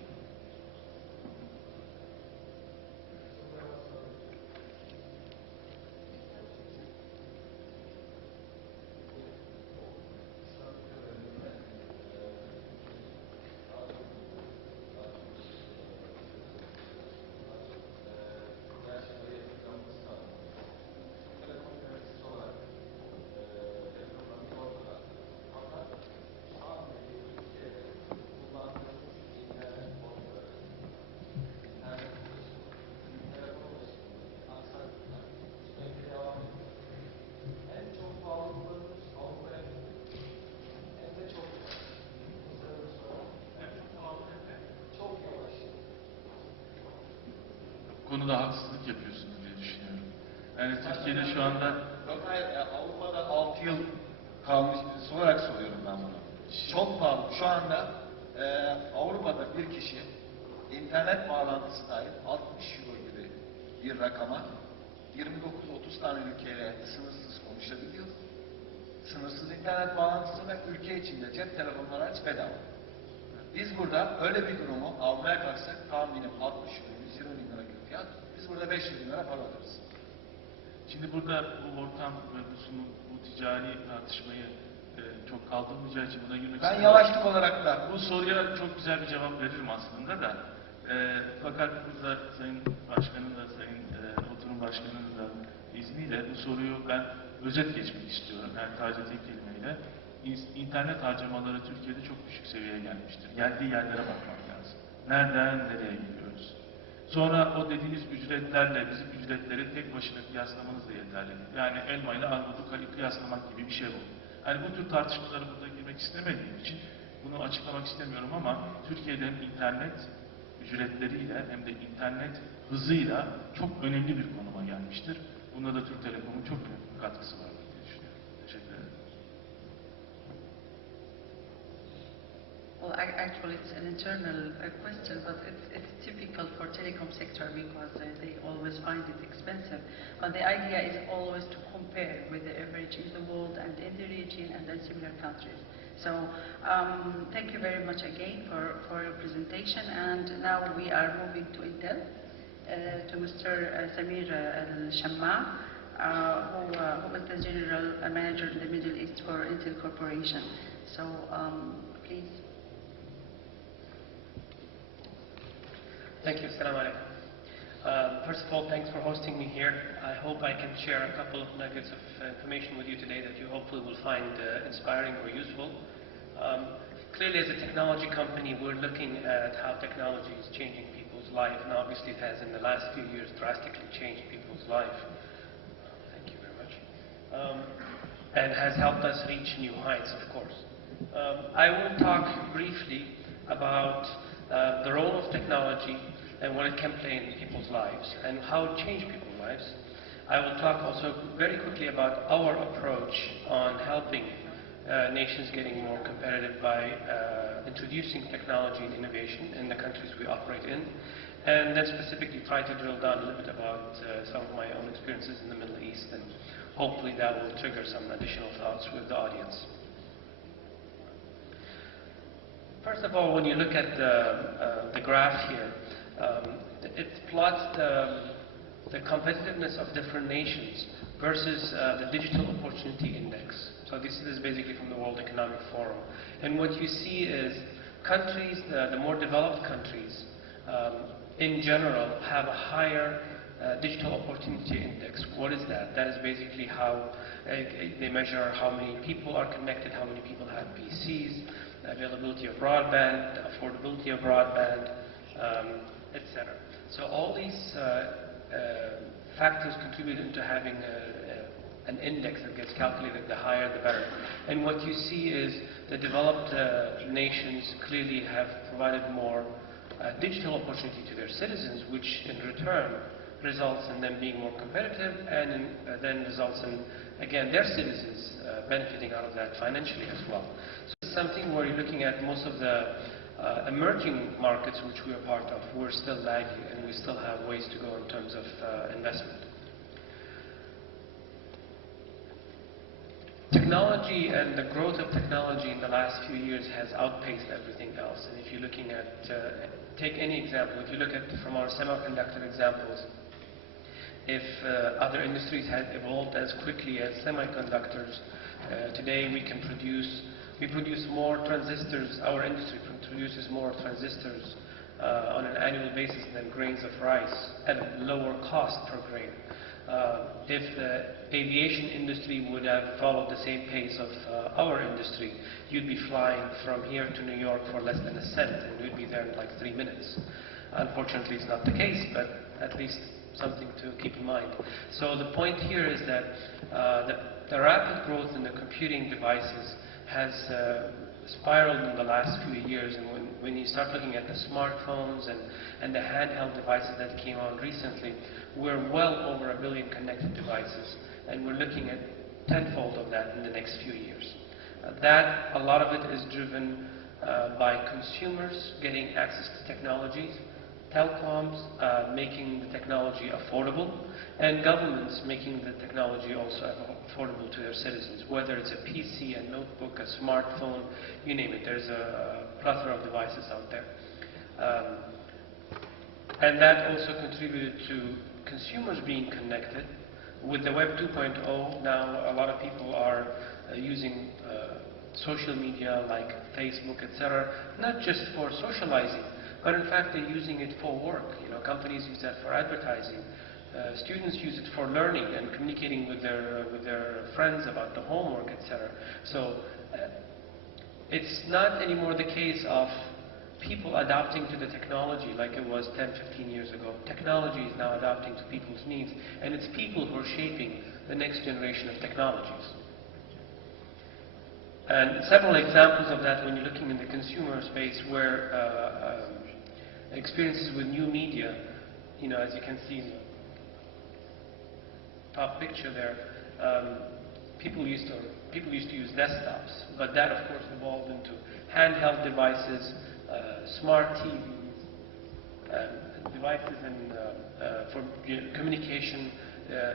Konuda haksızlık yapıyorsunuz diye düşünüyorum. Yani Türkiye'de şu anda... Yok hayır, Avrupa'da 6 yıl kalmış birisi olarak soruyorum ben bunu. Çok pahalı. Şu anda Avrupa'da bir kişi internet bağlantısı dahil 60 euro gibi bir rakama 29-30 tane ülkeyle sınırsız konuşabiliyor. Sınırsız internet bağlantısı ve ülke içinde cep telefonları aç bedava. Biz burada öyle bir durumu almaya kalksak tahminim 60 euro, 120 bin lira gibi fiyat. Biz burada 500 bin lira para alırız. Şimdi burada bu ortam ve bu sunum, bu ticari tartışmayı çok kaldırmayacağı için buna girmek Ben yavaşlık olarak da bu soruya çok güzel bir cevap veririm aslında da. Fakat burada Sayın Başkan'ın da, Sayın Oturum Başkan'ın da izniyle bu soruyu ben özet geçmek istiyorum. Yani sadece tek kelimeyle. İnternet harcamaları Türkiye'de çok düşük seviyeye gelmiştir. Geldiği yerlere bakmak lazım. Nereden nereye gidiyoruz? Sonra o dediğiniz ücretlerle bizim ücretleri tek başına kıyaslamanız da yeterli. Yani elma ile armudu kıyaslamak gibi bir şey bu. Yani bu tür tartışmalara burada girmek istemediğim için bunu açıklamak istemiyorum ama Türkiye'de hem internet ücretleriyle hem de internet hızıyla çok önemli bir konuma gelmiştir. Bunda da Türk Telekom'un çok büyük katkısı var diye düşünüyorum. Teşekkür ederim. all, actually it's an internal question, but it's typical for telecom sector because they always find it expensive. But the idea is always to compare with the average in the world and in the region and in similar countries. So thank you very much again for your presentation. And now we are moving to Intel, to Mr. Samir Al-Shamma, who is the General Manager in the Middle East for Intel Corporation. So please. Thank you. Assalamu alaikum. First of all, thanks for hosting me here. I hope I can share a couple of nuggets of information with you today that you hopefully will find inspiring or useful. Clearly, as a technology company, we're looking at how technology is changing people's life, and obviously it has in the last few years drastically changed people's life. Thank you very much. And has helped us reach new heights, of course. I will talk briefly about the role of technology and what it can play in people's lives and how it changed people's lives. I will talk also very quickly about our approach on helping nations getting more competitive by introducing technology and innovation in the countries we operate in, and then specifically try to drill down a little bit about some of my own experiences in the Middle East, and hopefully that will trigger some additional thoughts with the audience. First of all, when you look at the graph here, it plots the competitiveness of different nations versus the Digital Opportunity Index. So this is basically from the World Economic Forum. And what you see is countries, the more developed countries, in general, have a higher Digital Opportunity Index. What is that? That is basically how they measure how many people are connected, how many people have PCs, availability of broadband, affordability of broadband, etc. So all these factors contribute into having an index that gets calculated. The higher, the better. And what you see is the developed nations clearly have provided more digital opportunity to their citizens, which in return results in them being more competitive, and then results in, again, their citizens benefiting out of that financially as well. So it's something where you're looking at most of the emerging markets which we are part of, we're still lagging and we still have ways to go in terms of investment. Technology and the growth of technology in the last few years has outpaced everything else. And if you're looking at, take any example, if you look at from our semiconductor examples, if other industries had evolved as quickly as semiconductors, today we produce more transistors, our industry produces more transistors on an annual basis than grains of rice at a lower cost per grain. If the aviation industry would have followed the same pace of our industry, you'd be flying from here to New York for less than a cent, and you'd be there in like 3 minutes. Unfortunately, it's not the case, but at least something to keep in mind. So the point here is that the rapid growth in the computing devices has spiraled in the last few years, and when you start looking at the smartphones and the handheld devices that came on recently, we're well over 1 billion connected devices, and we're looking at tenfold of that in the next few years. A lot of it is driven by consumers getting access to technologies, telecoms making the technology affordable, and governments making the technology also affordable to their citizens, whether it's a PC, a notebook, a smartphone, you name it. There's a plethora of devices out there. And that also contributed to consumers being connected. With the Web 2.0, now a lot of people are using social media like Facebook, etc., not just for socializing, but in fact they're using it for work. You know, companies use that for advertising. Students use it for learning and communicating with their friends about the homework, etc. So it's not anymore the case of people adapting to the technology like it was 10, 15 years ago. Technology is now adapting to people's needs, and it's people who are shaping the next generation of technologies. And several examples of that when you're looking in the consumer space where experiences with new media, you know, as you can see in the top picture there, people used to use desktops, but that of course evolved into handheld devices, smart TVs, devices for communication,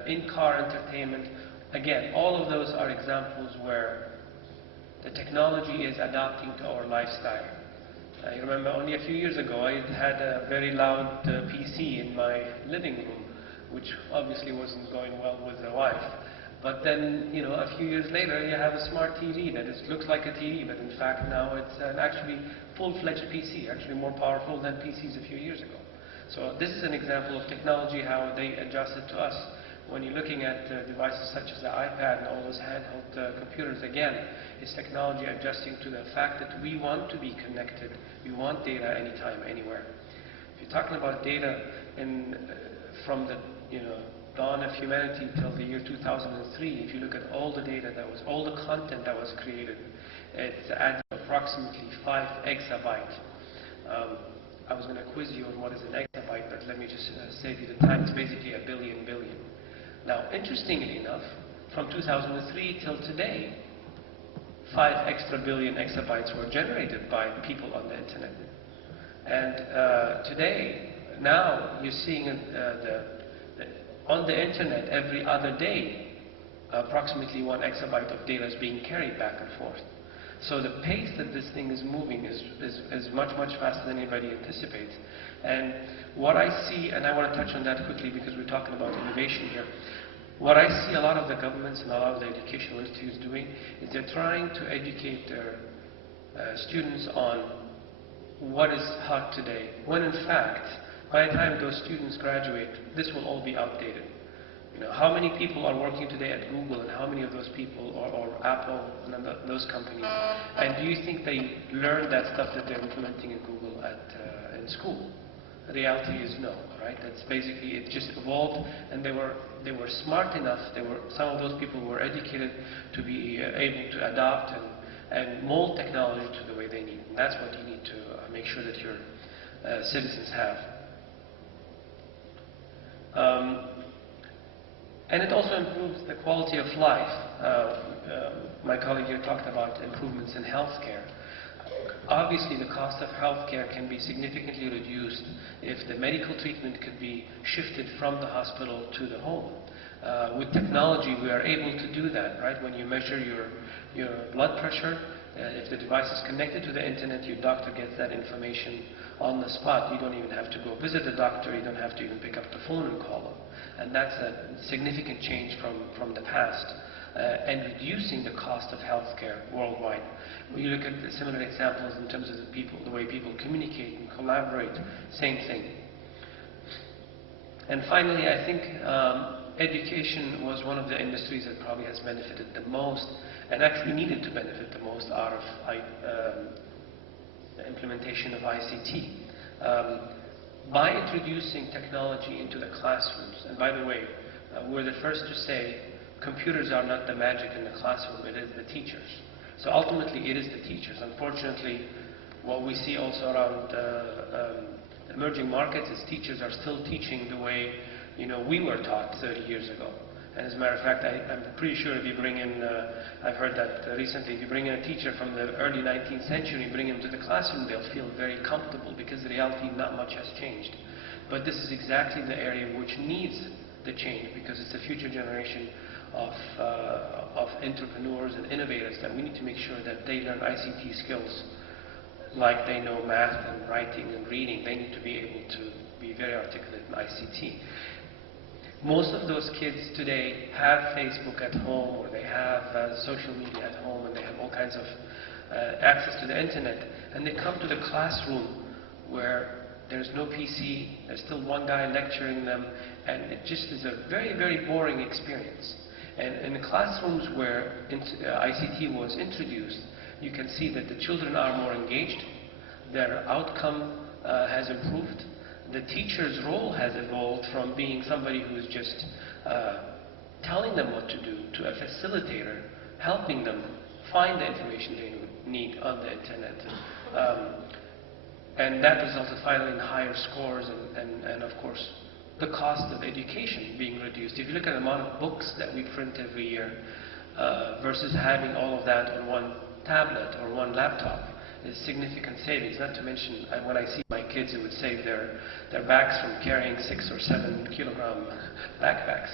in-car entertainment. Again, all of those are examples where the technology is adapting to our lifestyle. I remember only a few years ago I had a very loud PC in my living room, which obviously wasn't going well with the wife. But then, you know, a few years later you have a smart TV that looks like a TV, but in fact now it's an actually full-fledged PC, actually more powerful than PCs a few years ago. So this is an example of technology, how they adjusted to us. When you're looking at devices such as the iPad and all those handheld computers, again, it's technology adjusting to the fact that we want to be connected. We want data anytime, anywhere. If you're talking about data from the dawn of humanity till the year 2003, if you look at all the data all the content that was created, it's at approximately 5 exabytes. I was going to quiz you on what is an exabyte, but let me just save you the time. It's basically a billion. Now, interestingly enough, from 2003 till today, 5 extra billion exabytes were generated by people on the internet. And today, now you're seeing on the internet every other day, approximately 1 exabyte of data is being carried back and forth. So the pace that this thing is moving is much faster than anybody anticipates. And what I see, and I want to touch on that quickly because we're talking about innovation here, what I see a lot of the governments and a lot of the educational institutes doing is they're trying to educate their students on what is hot today, when in fact, by the time those students graduate, this will all be outdated. You know, how many people are working today at Google, and how many of those people, or Apple, and those companies, and do you think they learned that stuff that they're implementing in Google in school? The reality is no, right? That's basically, it just evolved, and they were smart enough, some of those people were educated to be able to adapt and mold technology to the way they need. And that's what you need to make sure that your citizens have. And it also improves the quality of life. My colleague here talked about improvements in healthcare. Obviously, the cost of healthcare can be significantly reduced if the medical treatment could be shifted from the hospital to the home. With technology, we are able to do that, right? When you measure your blood pressure, if the device is connected to the internet, your doctor gets that information on the spot. You don't even have to go visit the doctor. You don't have to even pick up the phone and call them. And that's a significant change from the past, and reducing the cost of healthcare worldwide. When you look at the similar examples in terms of the way people communicate and collaborate, same thing. And finally, I think education was one of the industries that probably has benefited the most, and actually needed to benefit the most out of the implementation of ICT. By introducing technology into the classrooms, and by the way, we're the first to say computers are not the magic in the classroom, it is the teachers. So ultimately it is the teachers. Unfortunately, what we see also around emerging markets is teachers are still teaching the way we were taught 30 years ago. And as a matter of fact, I'm pretty sure if you bring in, I've heard that recently, if you bring in a teacher from the early 19th century, bring him to the classroom, they'll feel very comfortable because the reality, not much has changed. But this is exactly the area which needs the change, because it's the future generation of entrepreneurs and innovators that we need to make sure that they learn ICT skills like they know math and writing and reading. They need to be able to be very articulate in ICT. Most of those kids today have Facebook at home, or they have social media at home, and they have all kinds of access to the internet. And they come to the classroom where there's no PC, there's still one guy lecturing them, and it just is a very boring experience. And in the classrooms where ICT was introduced, you can see that the children are more engaged, their outcome has improved. The teacher's role has evolved from being somebody who is just telling them what to do to a facilitator, helping them find the information they need on the internet. And that resulted finally in higher scores and of course, the cost of education being reduced. If you look at the amount of books that we print every year versus having all of that on one tablet or one laptop, is significant savings. Not to mention, when I see my kids, it would save their backs from carrying 6 or 7 kilogram backpacks.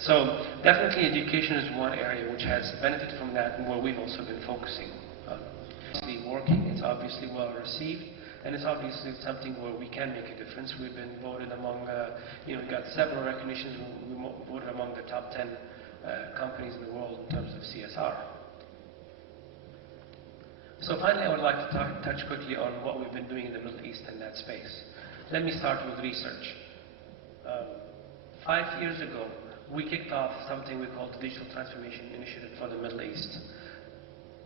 So definitely education is one area which has benefited from that and where we've also been focusing on. Obviously working, it's obviously well received, and it's obviously something where we can make a difference. We've been voted among, we've got several recognitions. We voted among the top 10 companies in the world in terms of CSR. So finally, I would like to touch quickly on what we've been doing in the Middle East in that space. Let me start with research. 5 years ago, we kicked off something we called the Digital Transformation Initiative for the Middle East.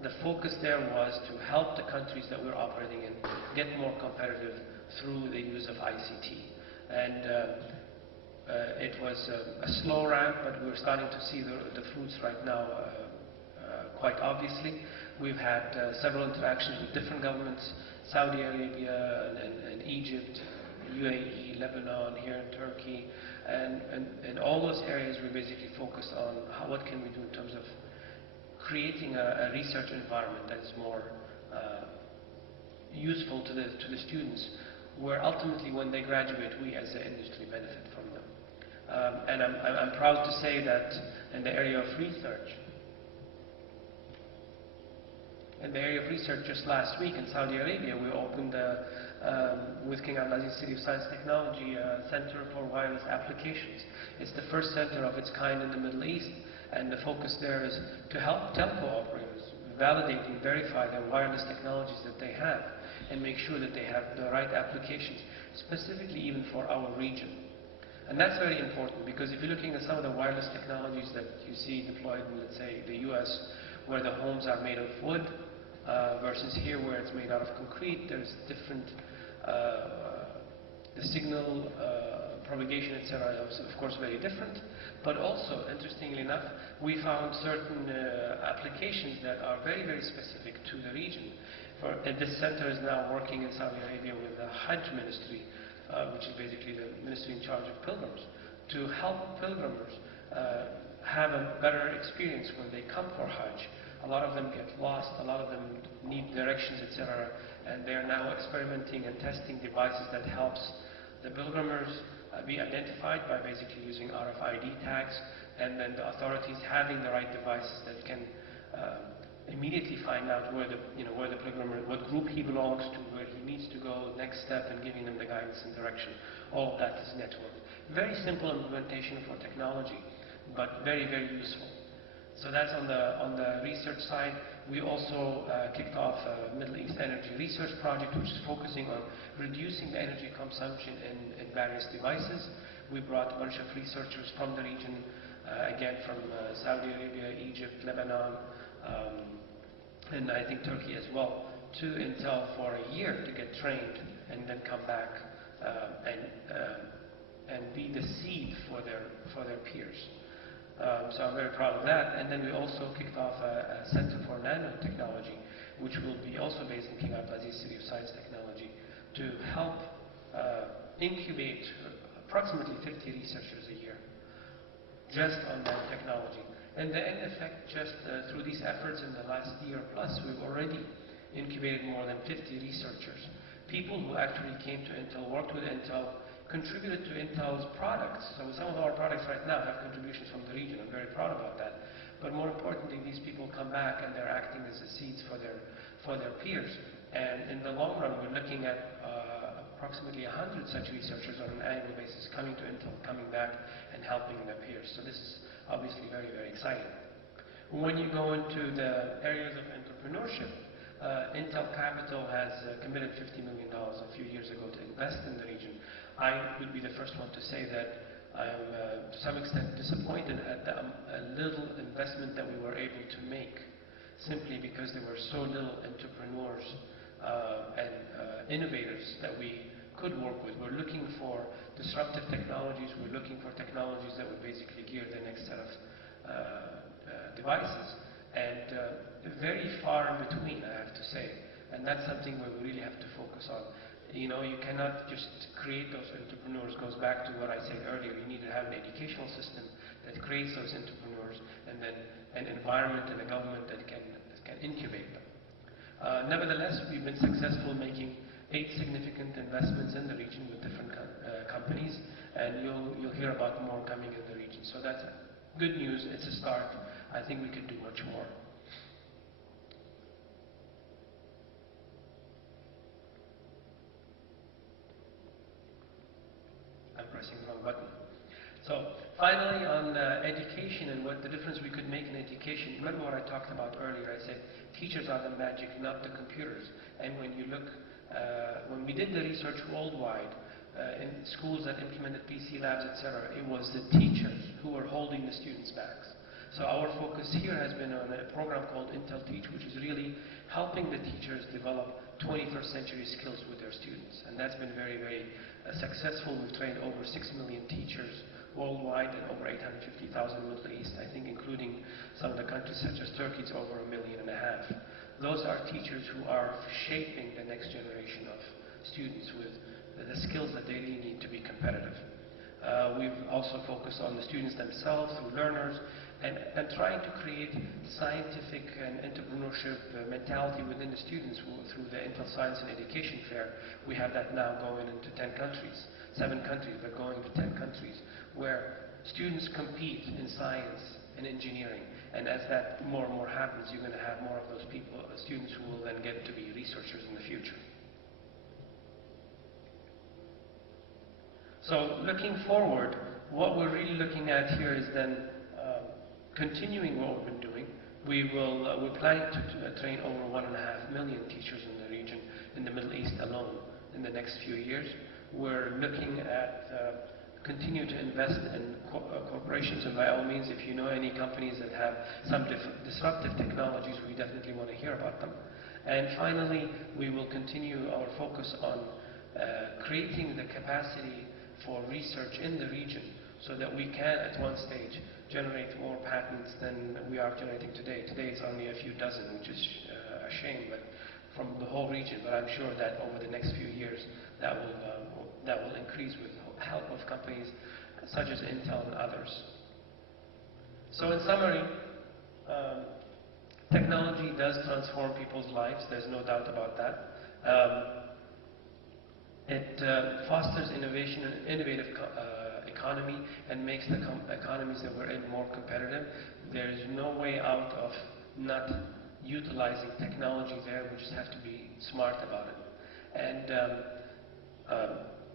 The focus there was to help the countries that we're operating in get more competitive through the use of ICT. And it was a slow ramp, but we're starting to see the fruits right now quite obviously. We've had several interactions with different governments, Saudi Arabia and Egypt, UAE, Lebanon, here in Turkey, and in all those areas we basically focus on what can we do in terms of creating a research environment that is more useful to the students, where ultimately when they graduate, we as the industry benefit from them. And I'm proud to say that in the area of research, just last week in Saudi Arabia, we opened with King Abdulaziz City of Science Technology a Center for Wireless Applications. It's the first center of its kind in the Middle East, and the focus there is to help telco operators validate and verify the wireless technologies that they have and make sure that they have the right applications, specifically even for our region. And that's very important, because if you're looking at some of the wireless technologies that you see deployed in, let's say, the US, where the homes are made of wood, versus here where it's made out of concrete, there's different, the signal propagation, etc. is of course very different. But also, interestingly enough, we found certain applications that are very, very specific to the region. And this center is now working in Saudi Arabia with the Hajj Ministry, which is basically the ministry in charge of pilgrims, to help pilgrims have a better experience when they come for Hajj. A lot of them get lost, a lot of them need directions, etc. And they're now experimenting and testing devices that helps the pilgrims be identified by basically using RFID tags, and then the authorities having the right devices that can immediately find out where the pilgrim, what group he belongs to, where he needs to go, next step, and giving them the guidance and direction. All of that is networked. Very simple implementation for technology, but very, very useful. So that's on the research side. We also kicked off a Middle East energy research project, which is focusing on reducing the energy consumption in various devices. We brought a bunch of researchers from the region, again from Saudi Arabia, Egypt, Lebanon, and I think Turkey as well, to Intel for a year to get trained and then come back and be the seed for their peers. So I'm very proud of that. And then we also kicked off a Center for Nanotechnology, which will be also based in King Abdulaziz City of Science Technology, to help incubate approximately 50 researchers a year just on nanotechnology. And the end effect, just through these efforts in the last year plus, we've already incubated more than 50 researchers. People who actually came to Intel, worked with Intel, contributed to Intel's products. So some of our products right now have contributions from the region. I'm very proud about that. But more importantly, these people come back and they're acting as the seeds for their peers. And in the long run, we're looking at approximately 100 such researchers on an annual basis coming to Intel, coming back and helping their peers. So this is obviously very, very exciting. When you go into the areas of entrepreneurship, Intel Capital has committed $50 million a few years ago to invest in the region. I would be the first one to say that I am to some extent disappointed at the little investment that we were able to make, simply because there were so little entrepreneurs and innovators that we could work with. We're looking for disruptive technologies. We're looking for technologies that would basically gear the next set of devices. And very far in between, I have to say. And that's something where we really have to focus on. You know, you cannot just create those entrepreneurs. Goes back to what I said earlier. You need to have an educational system that creates those entrepreneurs, and then an environment and a government that can incubate them. Nevertheless, we've been successful making 8 significant investments in the region with different companies, and you'll hear about more coming in the region. So that's good news. It's a start. I think we could do much more. I'm pressing the wrong button. So finally, on education and what the difference we could make in education. Remember what I talked about earlier. I said teachers are the magic, not the computers. And when you look, when we did the research worldwide, in schools that implemented PC labs, etc., it was the teachers who were holding the students' backs. So our focus here has been on a program called Intel Teach, which is really helping the teachers develop 21st century skills with their students. And that's been very, very successful. We've trained over 6 million teachers worldwide and over 850,000 in the Middle East, I think including some of the countries such as Turkey, it's over 1.5 million. Those are teachers who are shaping the next generation of students with the skills that they really need to be competitive. We've also focused on the students themselves through learners and trying to create scientific and entrepreneurship mentality within the students through the Intel Science and Education Fair. We have that now going into 10 countries, 7 countries, but going to 10 countries, where students compete in science and engineering. And as that more and more happens, you're going to have more of those people, students who will then get to be researchers in the future. So looking forward, what we're really looking at here is then continuing what we've been doing. We're planning to train over 1.5 million teachers in the region, in the Middle East alone, in the next few years. We're looking at continue to invest in corporations, and by all means, if you know any companies that have some disruptive technologies, we definitely want to hear about them. And finally, we will continue our focus on creating the capacity for research in the region so that we can, at one stage, generate more patents than we are generating today. Today it's only a few dozen, which is a shame, but from the whole region. But I'm sure that over the next few years, that will increase with the help of companies such as Intel and others. So in summary, technology does transform people's lives. There's no doubt about that. It fosters innovation and innovative economy and makes the economies that we're in more competitive. There is no way out of not utilizing technology there. We just have to be smart about it. And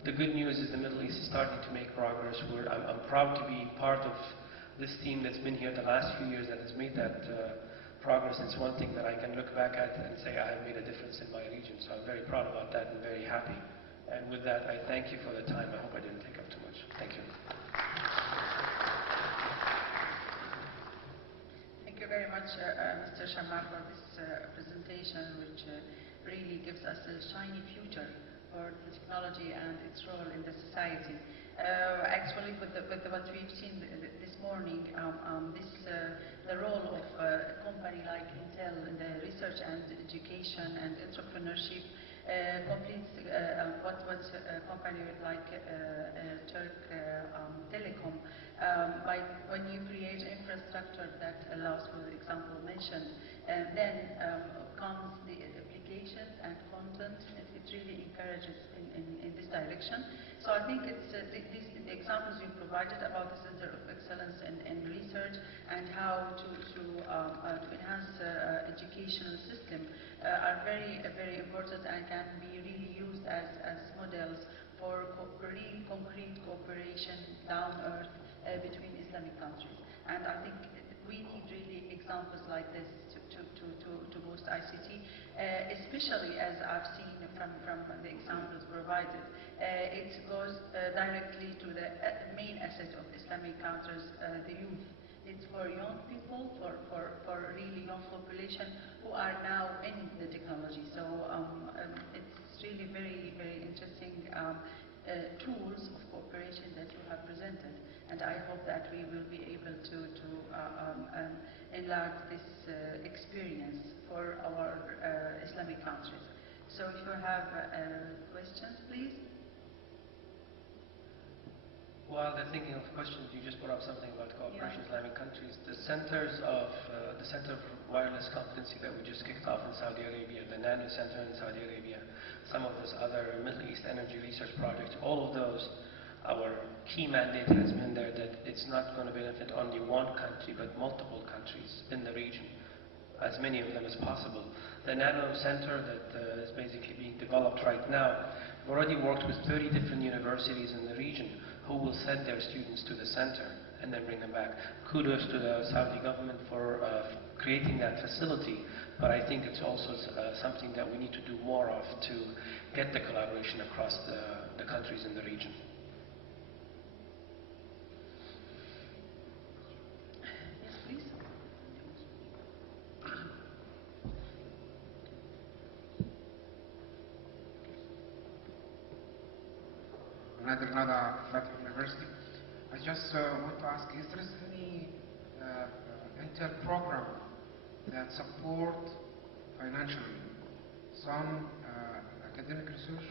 the good news is the Middle East is starting to make progress. I'm proud to be part of this team that's been here the last few years that has made that progress. It's one thing that I can look back at and say I have made a difference in my region. So I'm very proud about that and very happy. And with that, I thank you for the time. I hope I didn't take up too much. Thank you. Thank you very much, Mr. Shammar, for this presentation, which really gives us a shiny future for the technology and its role in the society. Actually, with what we've seen this morning, the role of a company like Intel in the research and education and entrepreneurship completes what a company like Turk Telekom, when you create infrastructure that allows, for example, mentioned, then comes the applications and content. It really encourages in this direction. So I think it's the examples you provided about the Center of Excellence in research and how to enhance educational system are very, very important and can be really used as models for real concrete cooperation down earth between Islamic countries. And I think we need really examples like this to boost ICT, especially as I've seen from the examples provided. It goes directly to the main asset of Islamic countries, the youth. It's for young people, for really young population who are now in the technology. So it's really very, very interesting tools of cooperation that you have presented. And I hope that we will be able to enlarge this experience for our Islamic countries. So if you have questions, please. While they're thinking of questions, you just brought up something about cooperation with Islamic countries. The Center of Wireless Competency that we just kicked off in Saudi Arabia, the Nano Center in Saudi Arabia, some of those other Middle East energy research projects, all of those, our key mandate has been there that it's not going to benefit only one country, but multiple countries in the region, as many of them as possible. The Nano Center that is basically being developed right now, we've already worked with 30 different universities in the region who will send their students to the center and then bring them back. Kudos to the Saudi government for creating that facility, but I think it's also something that we need to do more of to get the collaboration across the countries in the region. Yes, please. Nada Fatih University. I just want to ask, is there any Intel program that support financially some academic research?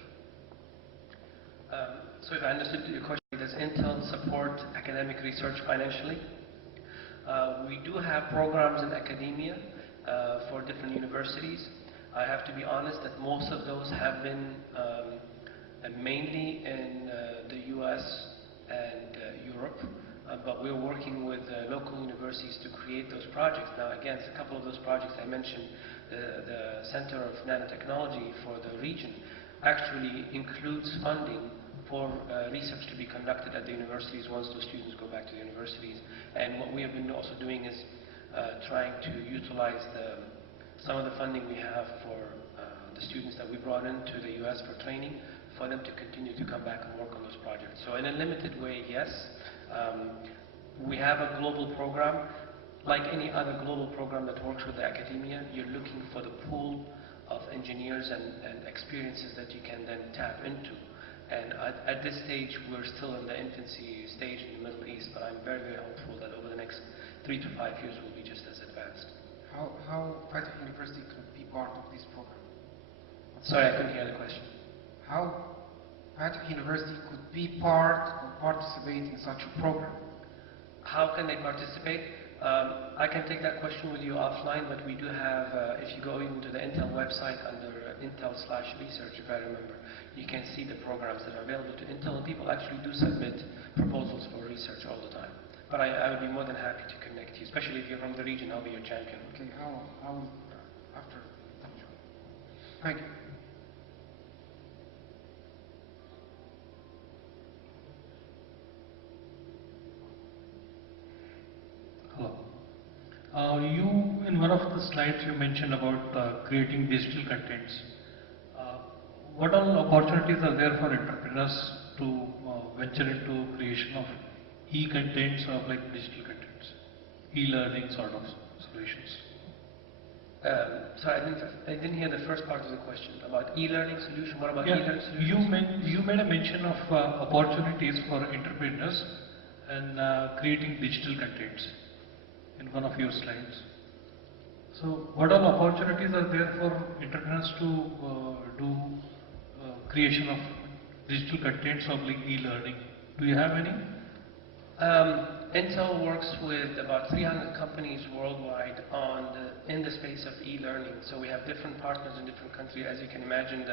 So if I understood your question, does Intel support academic research financially? We do have programs in academia for different universities. I have to be honest that most of those have been mainly in the US and Europe, but we're working with local universities to create those projects. Now again, a couple of those projects I mentioned, the Center of Nanotechnology for the region actually includes funding for research to be conducted at the universities once those students go back to the universities. And what we have been also doing is trying to utilize some of the funding we have for the students that we brought into the US for training, for them to continue to come back and work on those projects. So in a limited way, yes. We have a global program. Like any other global program that works with the academia, you're looking for the pool of engineers and experiences that you can then tap into. And at this stage, we're still in the infancy stage in the Middle East, but I'm very, very hopeful that over the next 3 to 5 years, we'll be just as advanced. How Fatih University could be part of this program? Sorry, I couldn't hear the question. How Fatih University could be part or participate in such a program? How can they participate? I can take that question with you offline, but we do have, if you go into the Intel website under Intel/research, if I remember, you can see the programs that are available to Intel, and people actually do submit proposals for research all the time. But I would be more than happy to connect you, especially if you're from the region, I'll be your champion. Okay, how after? Thank you. Hello. In one of the slides you mentioned about creating digital contents. What all opportunities are there for entrepreneurs to venture into creation of e-contents or like digital contents, e-learning sort of solutions? Sorry, I didn't hear the first part of the question about e-learning solution. What about e-learning solutions? You made a mention of opportunities for entrepreneurs and creating digital contents in one of your slides. So what all opportunities are there for entrepreneurs to do creation of digital contents or like e-learning? Do you have any? Intel works with about 300 companies worldwide in the space of e-learning. So we have different partners in different countries. As you can imagine,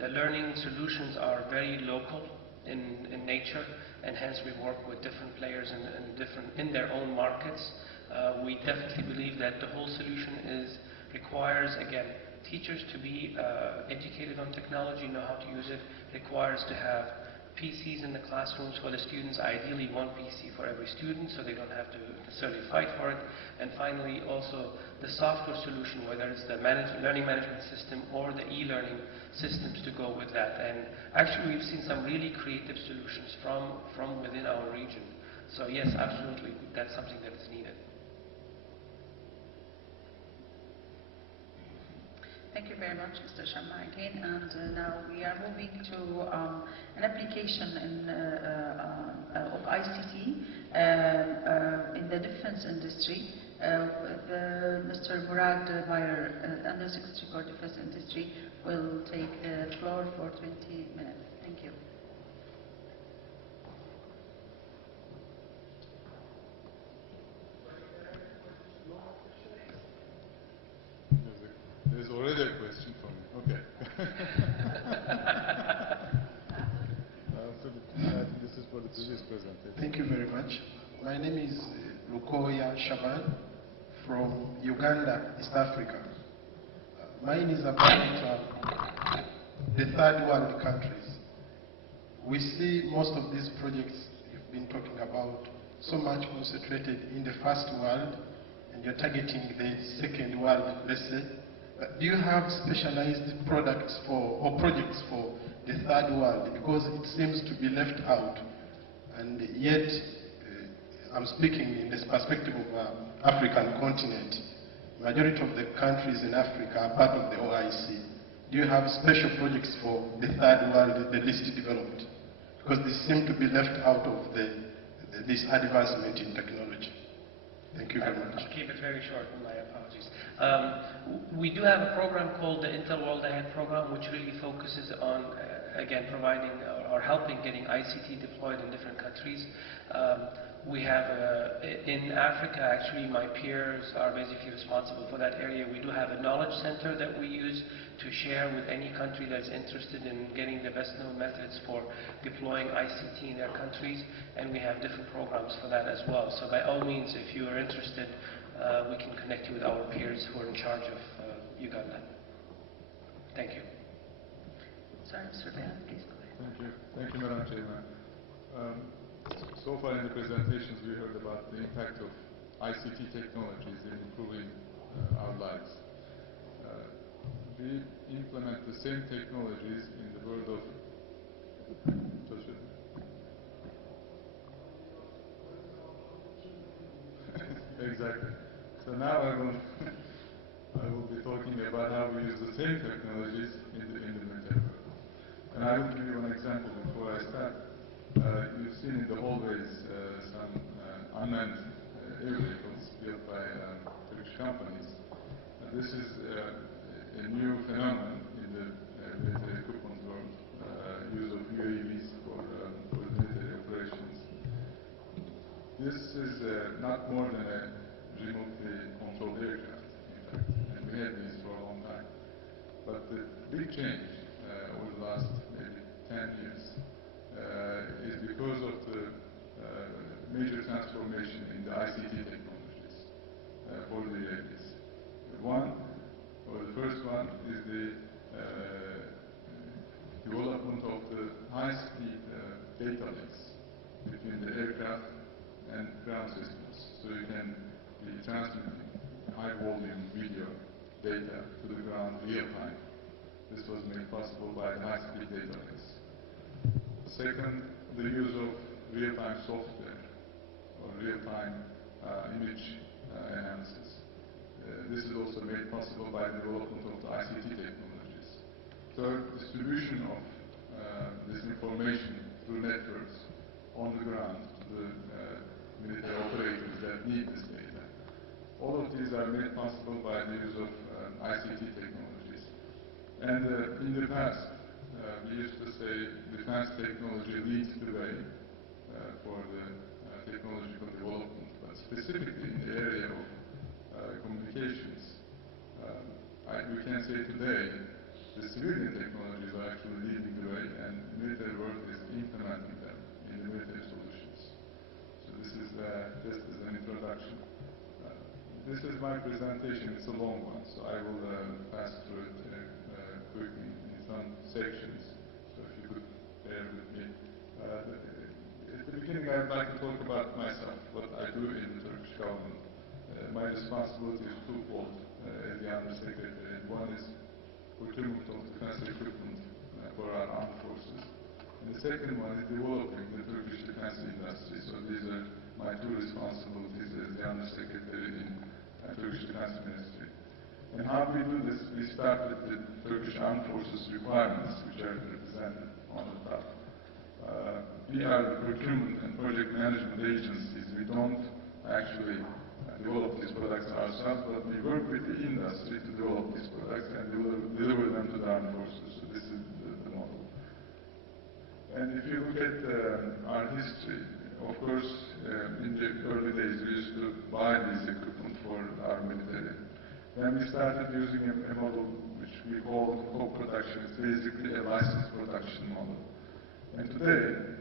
the learning solutions are very local in nature, and hence we work with different players in their own markets. We definitely believe that the whole solution requires, again, teachers to be educated on technology, know how to use it, requires to have PCs in the classrooms for the students, ideally one PC for every student, so they don't have to necessarily fight for it. And finally, also the software solution, whether it's the learning management system or the e-learning systems to go with that. And actually, we've seen some really creative solutions from within our region. So yes, absolutely, that's something that is needed. Thank you very much, Mr. Shamma, again. And now we are moving to an application of ICT in the defense industry. Mr. Murad Bayer, Undersecretary for Defense Industry, will take the floor for 20 minutes. Thank you. I think this is for the previous presentation. Thank you very much. My name is Lukoya Shaban from Uganda, East Africa. Mine is about the third world countries. We see most of these projects you've been talking about so much concentrated in the first world, and you're targeting the second world, let's say. But do you have specialized products for, or projects for the third world? Because it seems to be left out. And yet, I'm speaking in this perspective of African continent. Majority of the countries in Africa are part of the OIC. Do you have special projects for the third world, the least developed? Because they seem to be left out of this advancement in technology. Thank you very much. I'll keep it very short, my apologies. We do have a program called the Intel World Ahead program, which really focuses on, again, providing or helping getting ICT deployed in different countries. We have, in Africa, actually, my peers are basically responsible for that area. We do have a knowledge center that we use to share with any country that's interested in getting the best known methods for deploying ICT in their countries, and we have different programs for that as well. So by all means, if you are interested, we can connect you with our peers who are in charge of Uganda. Thank you. Sorry, Mr. Bayan, please go ahead. Thank you. Thank you, Madam Chairman. So far in the presentations, we heard about the impact of ICT technologies in improving our lives. We implement the same technologies in the world of exactly. So now I will be talking about how we use the same technologies in the military world. And I will give you an example before I start. You've seen in the hallways some unmanned air vehicles built by Turkish companies. This is a new phenomenon in the military equipment world, use of UAVs for military operations. This is not more than a remotely controlled aircraft, in fact, and we had these for a long time. But the big change over the last maybe 10 years is because of the major transformation in the ICT technologies for the UAVs. The first one is the development of the high-speed data links between the aircraft and ground systems. So you can be transmitting high-volume video data to the ground real-time. This was made possible by the high-speed data links. Second, the use of real-time software or real-time image analysis. This is also made possible by the development of the ICT technologies. Third, distribution of this information through networks on the ground to the military operators that need this data. All of these are made possible by the use of ICT technologies. And in the past, we used to say defense technology leads the way for the technological development, but specifically in the area of communications, we can say today the civilian technologies are actually leading the way, and the military world is implementing them in the military solutions. So this is just as an introduction. This is my presentation. It's a long one, so I will pass through it quickly in some sections. So if you could bear with me. At the beginning, I would like to talk about myself, what I do in the Turkish government. My responsibility is twofold as the Undersecretary. One is procurement of defense equipment for our armed forces. And the second one is developing the Turkish defense industry. So these are my two responsibilities as the Undersecretary in Turkish Defense Ministry. And how we do this, we start with the Turkish Armed Forces requirements, which are represented on the top. We are the procurement and project management agencies. We don't actually develop these products ourselves, but we work with the industry to develop these products and deliver them to the armed forces. So this is the model. And if you look at our history, of course, in the early days we used to buy these equipment for our military. Then we started using a model which we call co-production. It's basically a licensed production model. And today,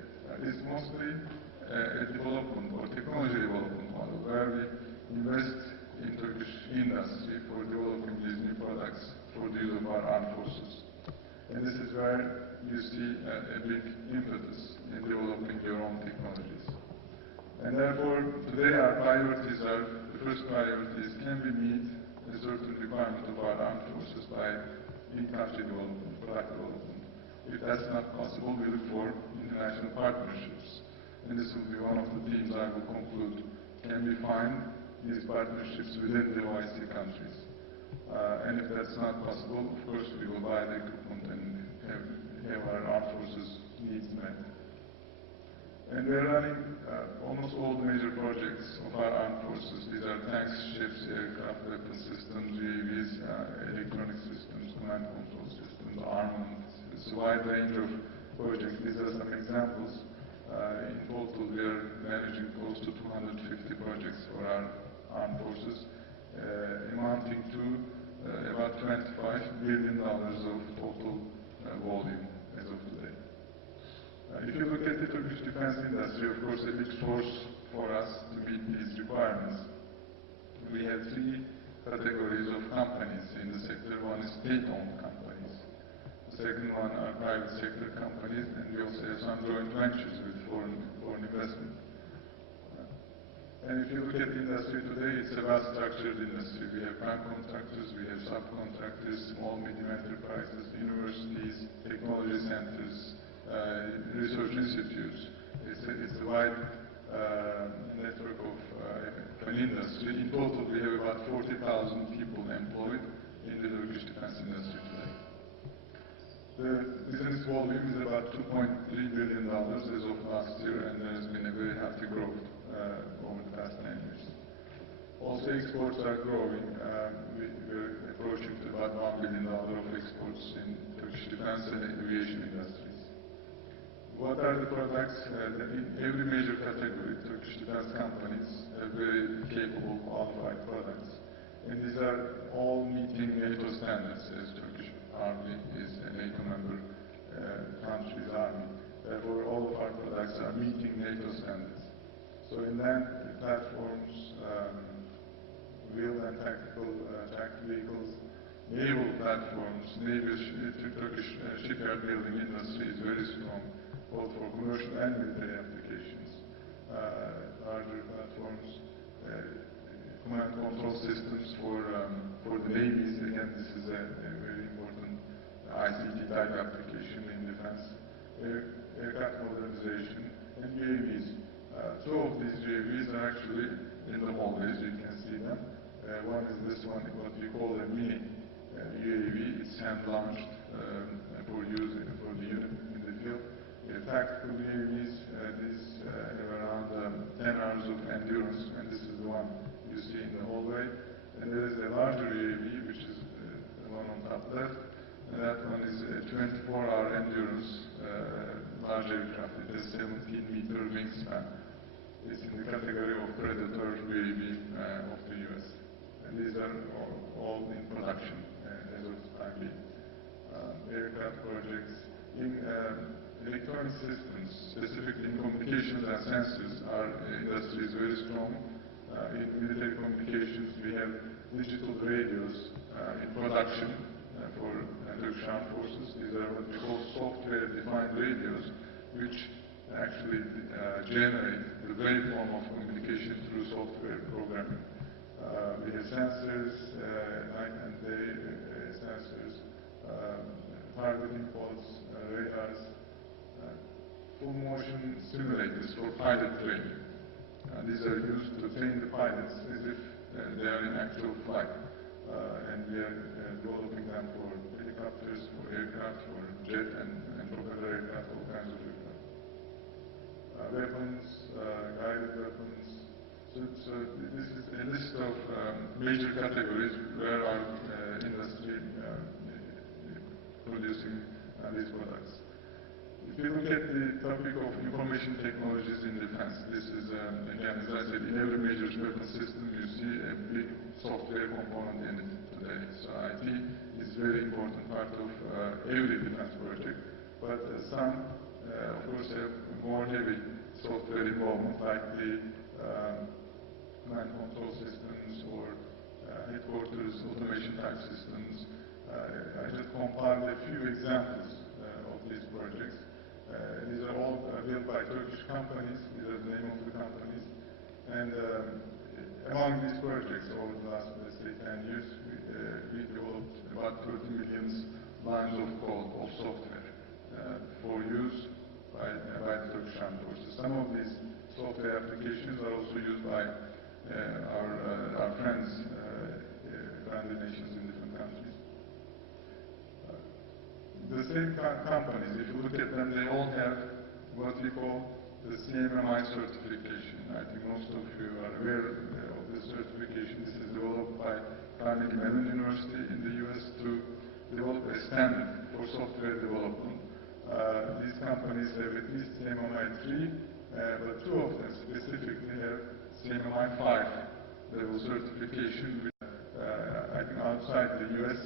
our armed forces. And this is where you see a big impetus in developing your own technologies. And therefore, today our priorities are, the first priority is, can we meet a certain requirement of our armed forces by in-country development, product development. If that's not possible, we look for international partnerships. And this will be one of the themes I will conclude. Can we find these partnerships within the OIC countries? And if that's not possible, of course, we will buy the equipment and have our armed forces needs met. And we're running almost all the major projects of our armed forces. These are tanks, ships, aircraft, weapon systems, UAVs, electronic systems, command control systems, armaments. It's a wide range of projects. These are some examples. In total, we are managing close to 250 projects for our armed forces, amounting to about $25 billion of total volume as of today. If you look at the Turkish defense industry, of course, a big source for us to meet these requirements. We have three categories of companies in the sector. One is state-owned companies. The second one are private sector companies, and we also have some joint ventures with foreign investment. And if you look at the industry today, it's a well-structured industry. We have prime contractors, we have subcontractors, small, medium enterprises, universities, technology centers, research institutes. It's a wide network of an industry. In total, we have about 40,000 people employed in the Turkish defense industry today. The business volume is about $2.3 billion as of last year, and there has been a very healthy growth over the past 10 years. Also, exports are growing. We're approaching to about $1 billion of exports in Turkish defense and aviation industries. What are the products? In every major category, Turkish defense companies have very capable, qualified products. And these are all meeting NATO standards, as Turkish Army is a NATO member country's army. Therefore, all of our products are meeting NATO standards. So in land platforms, wheeled and tactical tracked vehicles, naval platforms, Turkish shipyard building industry is very strong, both for commercial and military applications. Larger platforms, command control systems for the navies. Again, this is a very important ICT type application in defense. Aircraft modernization and UAVs. Two of these UAVs are actually in the hallways. You can see them. One is this one, what we call a mini UAV. It's hand-launched for use for the unit in the field. Tactical UAVs, these have around 10 hours of endurance, and this is the one you see in the hallway. And there is a larger UAV, which is the one on top left, and that one is a 24-hour endurance large aircraft. It has 17-meter wingspan. It's in the category of Predator UAV of the US. And these are all in production as of time being. Aircraft projects in electronic systems, specifically in communications and sensors, our industry is very strong. In military communications, we have digital radios in production for Turkish Armed Forces. These are what we call software-defined radios, which actually generate the waveform of communication through software programming. We have sensors, night and day sensors, targeting pods, radars, full motion simulators for pilot training. These are used to train the pilots as if they are in actual flight. And we are developing them for helicopters, for aircraft, for jet and propeller aircraft, all kinds of aircraft. Weapons, guided weapons. So this is a list of major categories where our industry producing these products. If you look at the topic of information technologies in defense, this is, again, as I said, in every major weapon system, you see a big software component in it today. So IT is a very important part of every defense project, but some, of course, have more heavy software involvement, like the command control systems or headquarters automation type systems, I just compiled a few examples of these projects. These are all built by Turkish companies. These are the name of the companies. And among these projects over the last, let's say, 10 years, we developed about 30 million lines of code of software for use by the Turkish armed forces. Some of these software applications are also used by our friends, friendly nations in different countries. The same companies, if you look at them, they all have what we call the CMMI certification. I think most of you are aware of this certification. This is developed by Carnegie Mellon University in the US to develop a standard for software development. These companies have at least CMMI 3, but two of them specifically have CMMI 5 level certification. I think outside the US,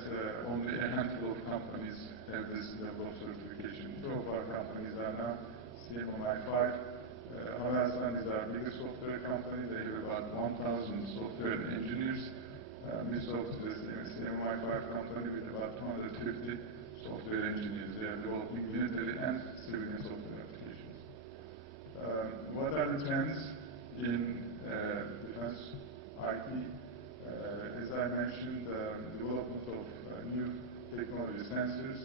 only a handful of companies have this level of certification. Two of our companies are now CMMI 5. Havelsan is our biggest software company. They have about 1,000 software engineers. MUSAD is a CMMI 5 company with about 250 software engineers. They are developing military and civilian software applications. What are the trends in defense IT? As I mentioned, development of new technology sensors,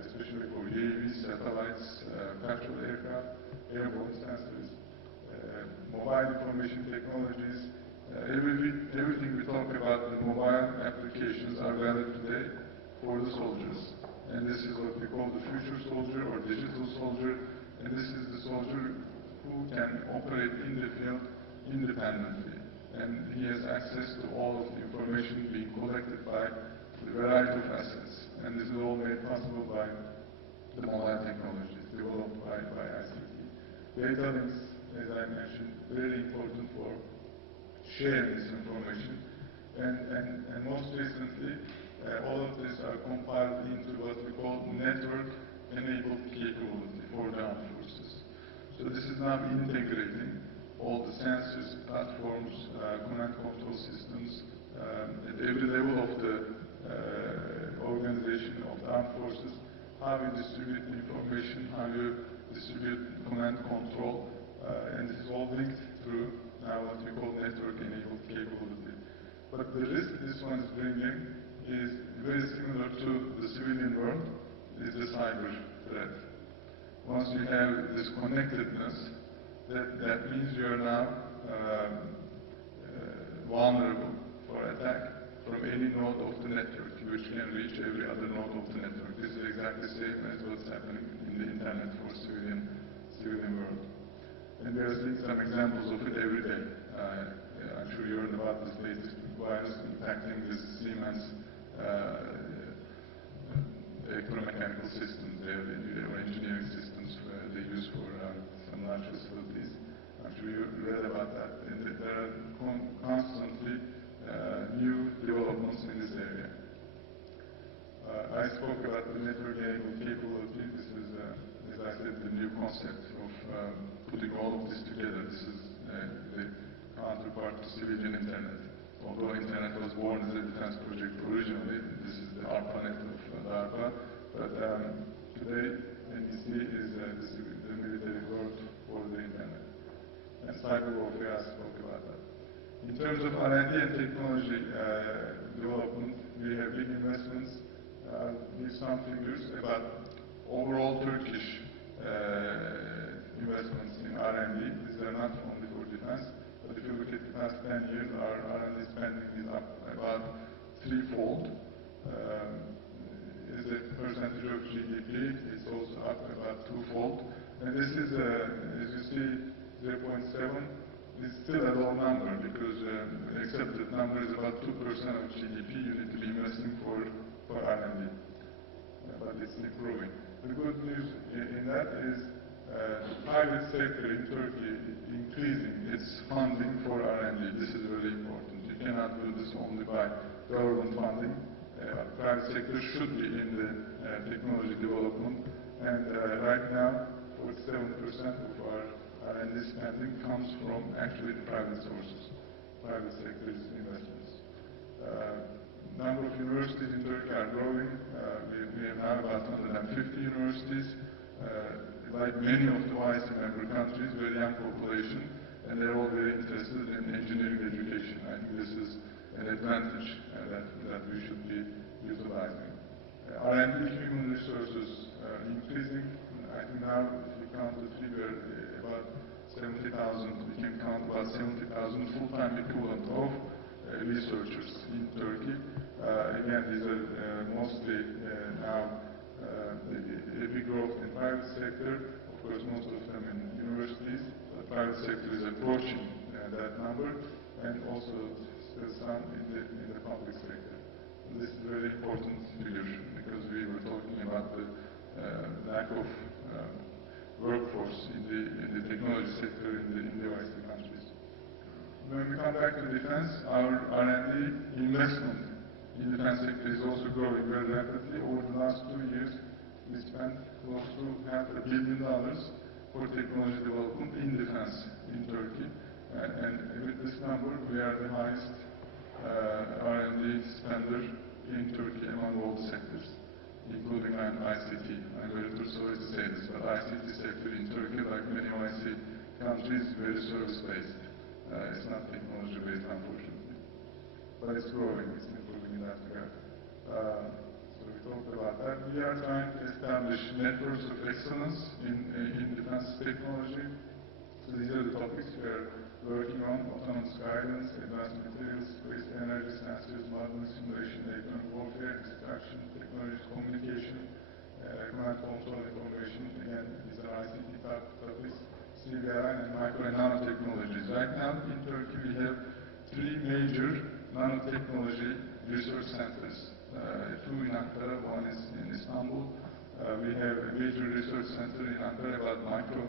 especially for UAVs, satellites, patrol aircraft, airborne sensors, mobile information technologies. Everything we talk about, the mobile applications are valid today for the soldiers. And this is what we call the future soldier or digital soldier. And this is the soldier who can operate in the field independently. And he has access to all of the information being collected by the variety of assets. And this is all made possible by the mobile technologies developed by ICT. Data links, as I mentioned, very important for sharing this information. And most recently, all of this are compiled into what we call network-enabled capability for the armed forces. So this is now integrating all the sensors, platforms, command control systems at every level of the organization of the armed forces, how you distribute information, how you distribute command control, and this is all linked through now what we call network-enabled capability. But the risk this one is bringing is very similar to the civilian world, is the cyber threat. Once you have this connectedness, that means you are now vulnerable for attack from any node of the network, which can reach every other node of the network. This is exactly the same as what's happening in the internet for civilian world. And we are seeing some examples of it every day. I'm sure you heard about this latest virus impacting this Siemens electromechanical systems, their engineering systems they use for some large facilities. I'm sure you read about that. And there are constantly new developments in this area. I spoke about the network-enabled capability. This is, as I said, the new concept of putting all of this together. This is the counterpart to civilian internet. Although internet was born as a defense project originally, this is the ARPANET of DARPA. But today, NBC is the military word for the internet. And cyber warfare, I spoke about that. In terms of R&D and technology development, we have big investments. I'll give some figures about overall Turkish investments in R&D. These are not only for defense, but if you look at the past 10 years, our R&D spending is up about threefold. As a percentage of GDP, it's also up about twofold. And this is, as you see, 0.7 is still a low number because accepted number is about 2% of GDP you need to be investing for R&D. But it's improving. The good news in that is the private sector in Turkey increasing its funding for R&D. This is very important. You cannot do this only by government funding. Private sector should be in the technology development. And right now, 47% of our R&D spending comes from actually the private sources, private sector's investments. Number of universities in Turkey are growing. We have now about 150 universities. Like many of the OIC member countries, very young population, and they're all very interested in engineering education. I think this is an advantage that we should be utilizing. R&D human resources increasing. I think now, if you count the figure, about 70,000, we can count about 70,000 full-time equivalent of researchers in Turkey. Again, these are mostly now a big growth in private sector. Of course, most of them in universities. The private sector is approaching that number, and also still some in the public sector. And this is a very important figure because we were talking about the lack of workforce in the technology sector in the OIC countries. When we come back to defense, our R&D investment in the defense sector is also growing very rapidly. Over the last 2 years, we spent close to $500 million for technology development in defense in Turkey. And with this number, we are the highest R&D spender in Turkey among all the sectors, including ICT. I'm very sorry to say this, but ICT sector in Turkey, like many OIC countries, is very service-based. It's not technology-based, unfortunately. But it's growing, it's improving in that regard. So we talked about that. We are trying to establish networks of excellence in defense technology. So these are the topics we are working on: autonomous guidance, advanced materials, space energy, sensors, modeling, simulation, electronic warfare, destruction, technology, communication, command control information. Again, these are ICT topics, CBRI, and micro and nanotechnologies. Right now in Turkey we have 3 major nanotechnology research centers. 2 in Ankara, 1 is in Istanbul. We have a major research center in Ankara about micro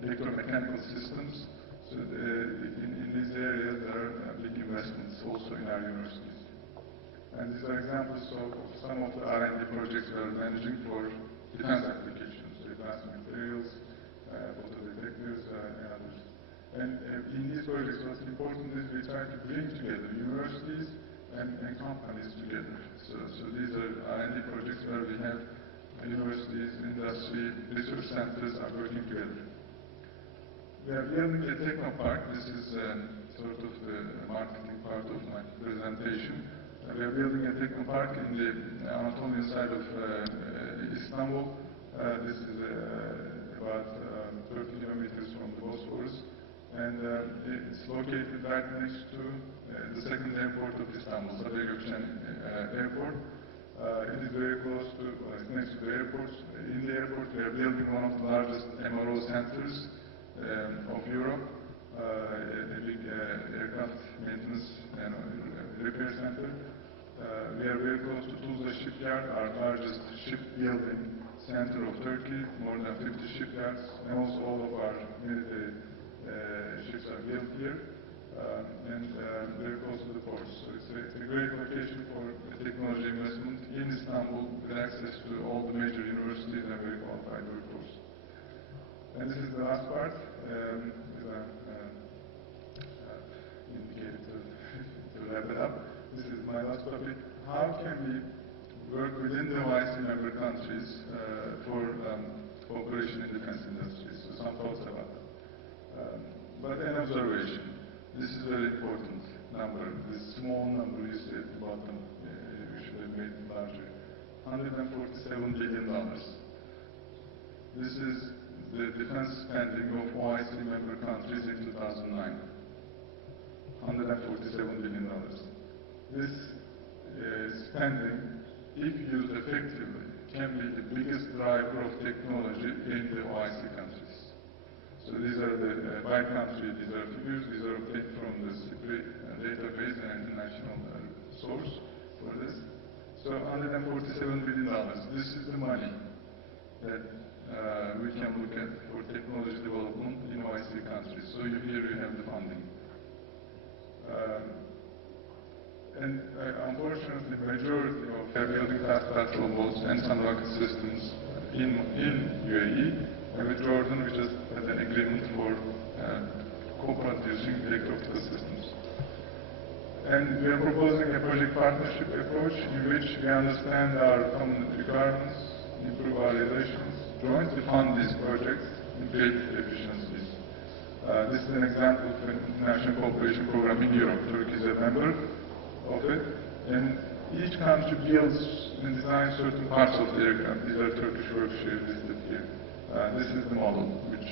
electromechanical systems. So in these areas there are big investments also in our universities. And these are examples of some of the R&D projects we are managing for defense applications, so advanced materials, photo detectors, and others. And in these projects, what's important is we try to bring together universities and companies together. So these are R&D projects where we have universities, industry, research centers are working together. We are building a technopark. This is sort of the marketing part of my presentation. We are building a technopark in the Anatolian side of Istanbul. This is about 30 kilometers from the Bosphorus. And it's located right next to the second airport of Istanbul, Sadabat airport. It is very close to, it's next to the airport. In the airport, we are building one of the largest MRO centers of Europe, a big aircraft maintenance and repair center. We are very close to Tuzla shipyard, our largest shipbuilding center of Turkey, more than 50 shipyards, and also all of our military ships are built here, and very close to the ports. So it's a great location for technology investment in Istanbul with access to all the major universities and very qualified workforce. And this is the last part, as I indicated to wrap it up. This is my last topic. How can we work within the OIC member countries for cooperation in defense industries? So some thoughts about that. But an observation. This is a very important number. This small number you see at the bottom, we should have made it larger. $147 billion. This is the defense spending of OIC member countries in 2009. $147 billion. This spending, if used effectively, can be the biggest driver of technology in the OIC countries. So these are the by country, these are figures, these are obtained from the CIPRI database and international source for this. So $147 billion, this is the money that we can look at for technology development in OIC countries. So here you have the funding. And unfortunately, the majority of they're building fast patrol boats and some rocket systems in UAE. And with Jordan, we just had an agreement for co-producing electro-optical systems. And we are proposing a project partnership approach in which we understand our common requirements, improve our relations, jointly fund these projects, and create efficiencies. This is an example of an international cooperation program in Europe. Turkey is a member of it, and each country builds and designs certain parts of the aircraft. These are Turkish workshops listed here. This is the model which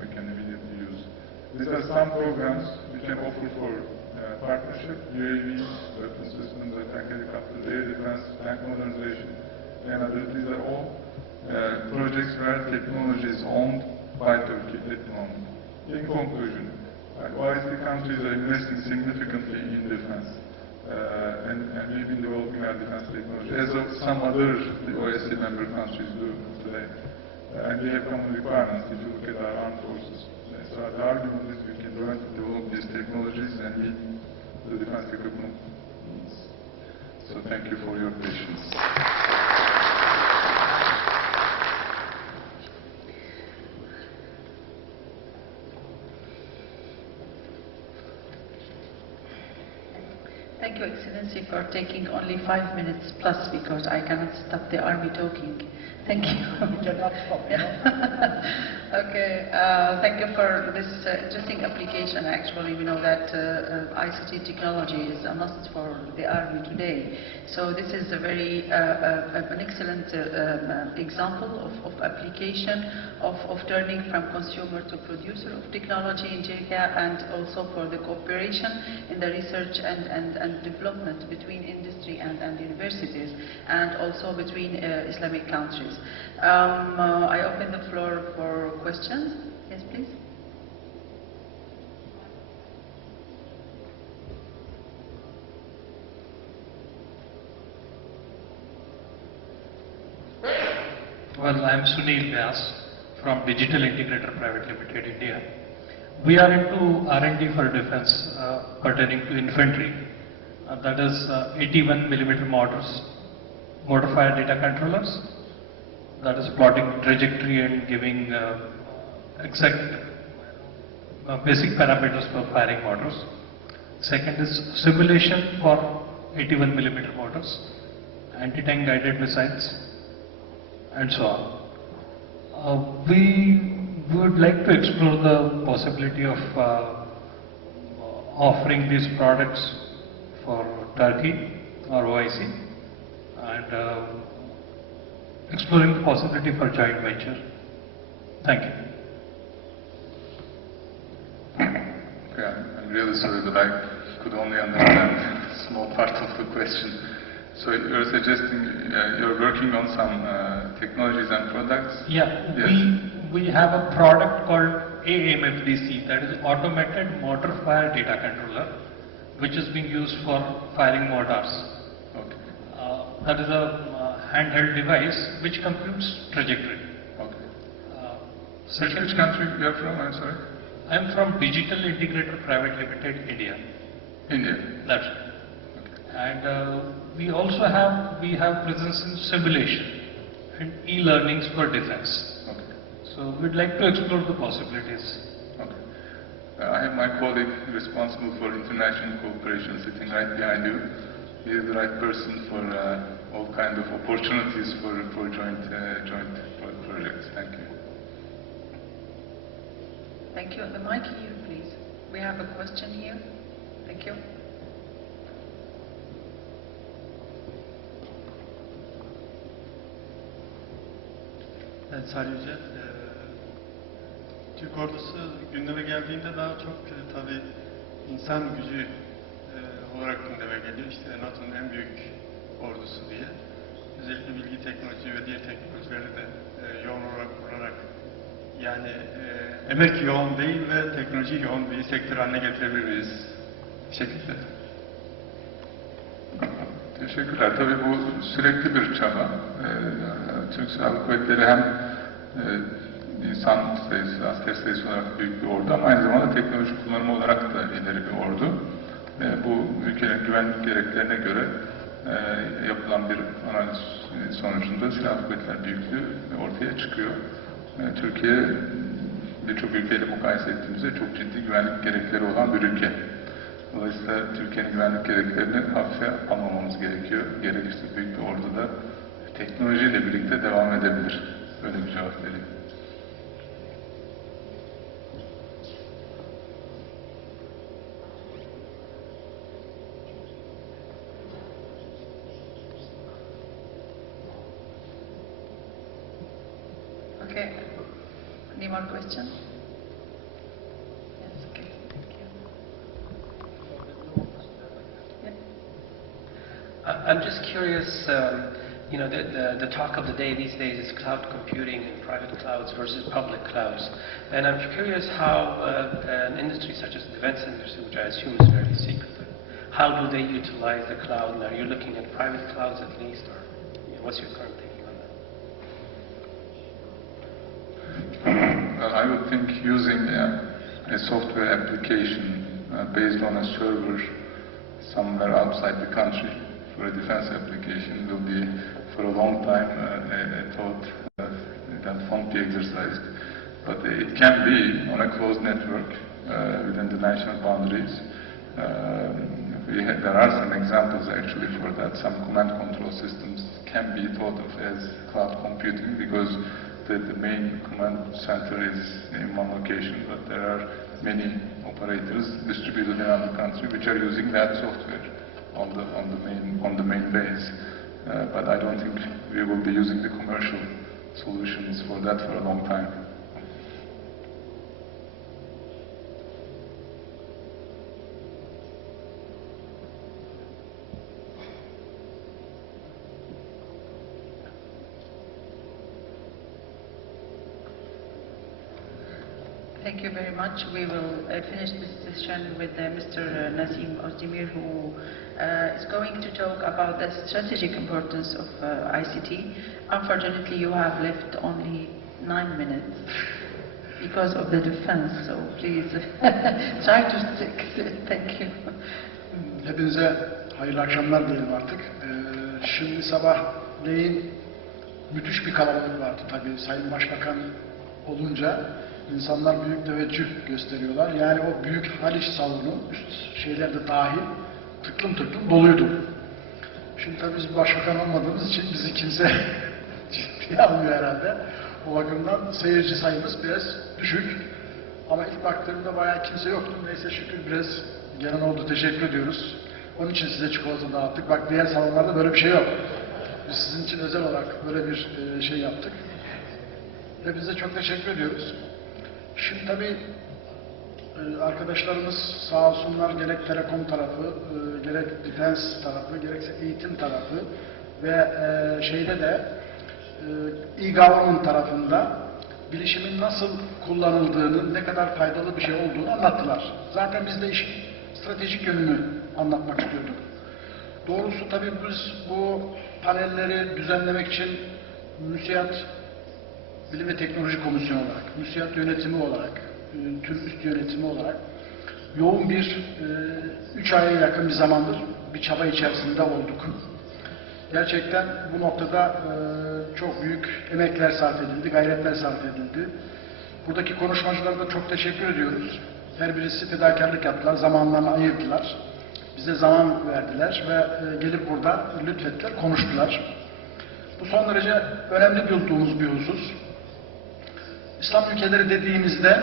we can immediately use. These are some programs we can offer for partnership: UAVs, weapon systems, attack helicopters, air defense, tank modernization, and others. These are all projects where technology is owned by Turkey at the moment. In conclusion, OSD countries are investing significantly in defense, and we've been developing our defense technology, as of some other OSD member countries do today. And we have common requirements if you look at our armed forces. So the argument is we can learn to develop these technologies and meet the defense equipment needs. So thank you for your patience. Thank you, Excellency, for taking only 5 minutes plus, because I cannot stop the army talking. Thank you. You cannot stop, you know? Okay, thank you for this interesting application. Actually, we know that ICT technology is a must for the army today. So this is a very an excellent example of application of turning from consumer to producer of technology in Jeddah, and also for the cooperation in the research and development between industry and universities, and also between Islamic countries. I open the floor for questions. Yes, please. Well, I am Sunil Vyas from Digital Integrator Private Limited, India. We are into R&D for defense pertaining to infantry. That is 81mm mortars, mortar fire data controllers. That is plotting trajectory and giving exact basic parameters for firing mortars. Second is simulation for 81mm mortars, anti-tank guided missiles, and so on. We would like to explore the possibility of offering these products for Turkey or OIC, and exploring the possibility for joint venture. Thank you. Okay, I'm really sorry, but I could only understand a small part of the question. So you're suggesting you're working on some technologies and products? Yeah, yes. we have a product called AAMFDC, that is Automated Mortar Fire Data Controller, which is being used for firing mortars. Okay. That is a handheld device which computes trajectory. Okay. Which country you are from? I'm sorry. I am from Digital Integrator Private Limited, India. India. That's right. Okay. And we also have presence in simulation and e-learnings for defense. Okay. So we'd like to explore the possibilities. Okay. I have my colleague responsible for international cooperation sitting right behind you. He is the right person for all kinds of opportunities for joint projects. Thank you. Thank you. The mic here, please. We have a question here. Thank you. Sadece Türk ordusu gündeme geldiğinde daha çok tabii insan gücü olarak gündeme geliyor. İşte NATO'nun en büyük ordusu diye. Özellikle bilgi teknoloji ve diğer teknolojileri de yoğun olarak kullanarak, yani emek yoğun değil ve teknoloji yoğun bir sektör haline getirebiliriz. Teşekkürler. Teşekkürler. Tabii bu sürekli bir çaba. Türk Silahlı Kuvvetleri hem insan sayısı, asker sayısı olarak büyük bir ordu ama aynı zamanda teknoloji kullanımı olarak da ileri bir ordu. Bu ülkenin güvenlik gereklerine göre yapılan bir analiz sonucunda silahlı kuvvetler büyüklüğü ortaya çıkıyor. Türkiye birçok ülkeyle mukayese ettiğimizde çok ciddi güvenlik gerekleri olan bir ülke. Dolayısıyla Türkiye'nin güvenlik gereklerini hafife almamamız gerekiyor. Gerekirse büyük bir orduda teknolojiyle birlikte devam edebilir. Böyle bir cevap vereyim. Okay. Any more questions? Yes, okay. Thank you. Yeah. I'm just curious, you know, the talk of the day these days is cloud computing and private clouds versus public clouds. And I'm curious how an industry such as the defense industry, which I assume is fairly secretive, how do they utilize the cloud? And are you looking at private clouds at least, or you know, what's your current thinking on that? Well, I would think using a software application based on a server somewhere outside the country for a defense application will be, for a long time, a thought that won't be exercised. But it can be on a closed network within the national boundaries. There are some examples actually for that. Some command control systems can be thought of as cloud computing because the main command center is in one location, but there are many operators distributed around the country which are using that software on the main base. But I don't think we will be using the commercial solutions for that for a long time. Thank you very much. We will finish this session with Mr. Nazım OZDEMIR, who is going to talk about the strategic importance of ICT. Unfortunately, you have left only 9 minutes because of the defense, so please try to stick to it. Thank you. Hepinize hayırlı akşamlar dilerim artık. Şimdi sabahleyin müthiş bir kalabalık vardı tabii. Sayın Başbakan olunca İnsanlar büyük teveccüh gösteriyorlar. Yani o büyük Halic salonu, üst şeyler de dahil, tıklım tıklım doluydu. Şimdi tabii biz başbakan olmadığımız için bizi kimse ciddiye almıyor herhalde. O bakımdan seyirci sayımız biraz düşük. Ama ilk baktığımda bayağı kimse yoktu. Neyse şükür biraz gelen oldu. Teşekkür ediyoruz. Onun için size çikolata dağıttık. Bak diğer salonlarda böyle bir şey yok. Biz sizin için özel olarak böyle bir şey yaptık. Hepinize çok teşekkür ediyoruz. Şimdi tabii arkadaşlarımız sağ olsunlar gerek Telekom tarafı, gerek defense tarafı, gerekse eğitim tarafı ve şeyde de e-government tarafında bilişimin nasıl kullanıldığını, ne kadar faydalı bir şey olduğunu anlattılar. Zaten biz de işin stratejik yönünü anlatmak istiyorduk. Doğrusu tabii biz bu panelleri düzenlemek için MUSIAD Bilim ve Teknoloji Komisyonu olarak, MUSIAD yönetimi olarak, tüm üst yönetimi olarak yoğun bir 3 aya yakın bir zamandır bir çaba içerisinde olduk. Gerçekten bu noktada çok büyük emekler sarf edildi, gayretler sarf edildi. Buradaki konuşmacılara da çok teşekkür ediyoruz. Her birisi fedakarlık yaptılar, zamanlarını ayırdılar. Bize zaman verdiler ve gelip burada lütfettiler, konuştular. Bu son derece önemli bulduğumuz bir husus. İslam ülkeleri dediğimizde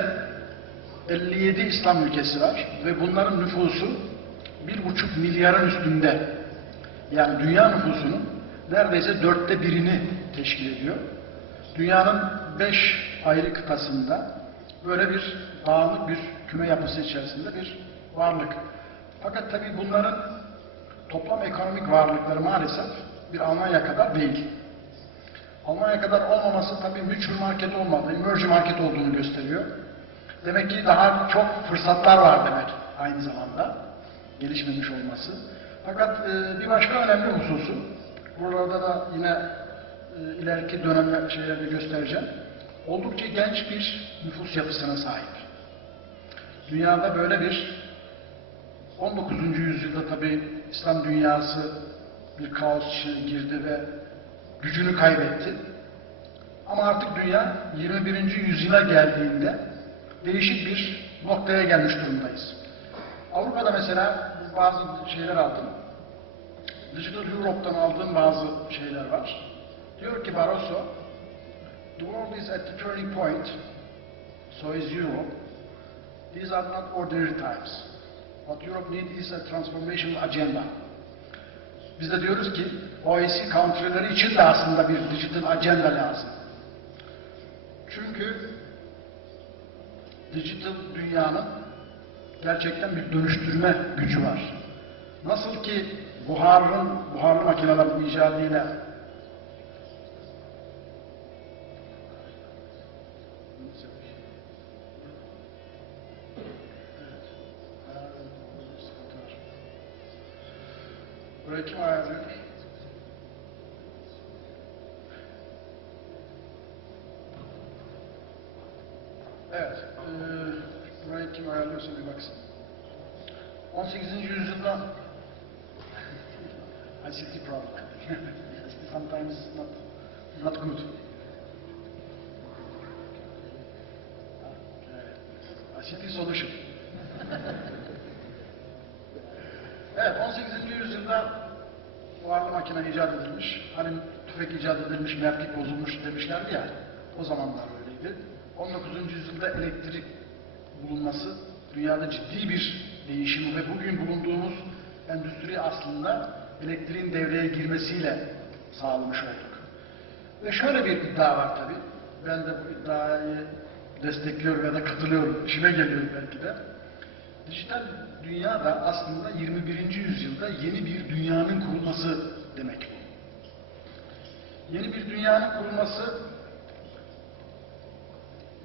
57 İslam ülkesi var ve bunların nüfusu 1,5 milyarın üstünde. Yani dünya nüfusunun neredeyse 1/4'ünü teşkil ediyor. Dünyanın 5 ayrı kıtasında böyle bir dağınık bir küme yapısı içerisinde bir varlık. Fakat tabii bunların toplam ekonomik varlıkları maalesef bir Almanya kadar değil. Almanya kadar olmaması tabii mutual market olmadığı, emerging market olduğunu gösteriyor. Demek ki daha çok fırsatlar var demek aynı zamanda gelişmemiş olması. Fakat bir başka önemli hususu, buralarda da yine ileriki dönemler şeylerde göstereceğim. Oldukça genç bir nüfus yapısına sahip. Dünyada böyle bir 19. yüzyılda tabii İslam dünyası bir kaos içine girdi ve gücünü kaybetti. Ama artık dünya 21. yüzyıla geldiğinde değişik bir noktaya gelmiş durumdayız. Avrupa'da mesela bazı şeyler aldım. Digital Europe'dan aldığım bazı şeyler var. Diyor ki Barroso, the world is at the turning point, so is Europe. These are not ordinary times. What Europe needs is a transformational agenda. Biz de diyoruz ki OECD country'leri için de aslında bir digital agenda lazım. Çünkü digital dünyanın gerçekten bir dönüştürme gücü var. Nasıl ki buharlı makinelerin icadıyla buraya kim ayarlıyor? Evet, burayı kim ayarlıyorsa bir baksın. 18. yüzyılda ICT problem. Sometimes not good. ICT solution. Evet, 18. yüzyılda buharlı makine icat edilmiş. Hani tüfek icat edilmiş, merkep bozulmuş demişlerdi ya. O zamanlar öyleydi. 19. yüzyılda elektrik bulunması dünyada ciddi bir değişim ve bugün bulunduğumuz endüstri aslında elektriğin devreye girmesiyle sağlamış olduk. Ve şöyle bir iddia var tabii. Ben de bu iddiayı destekliyorum ya da katılıyorum. İşime geliyor belki de. Dijital dünya da aslında 21. yüzyılda yeni bir dünyanın kurulması demek bu. Yeni bir dünyanın kurulması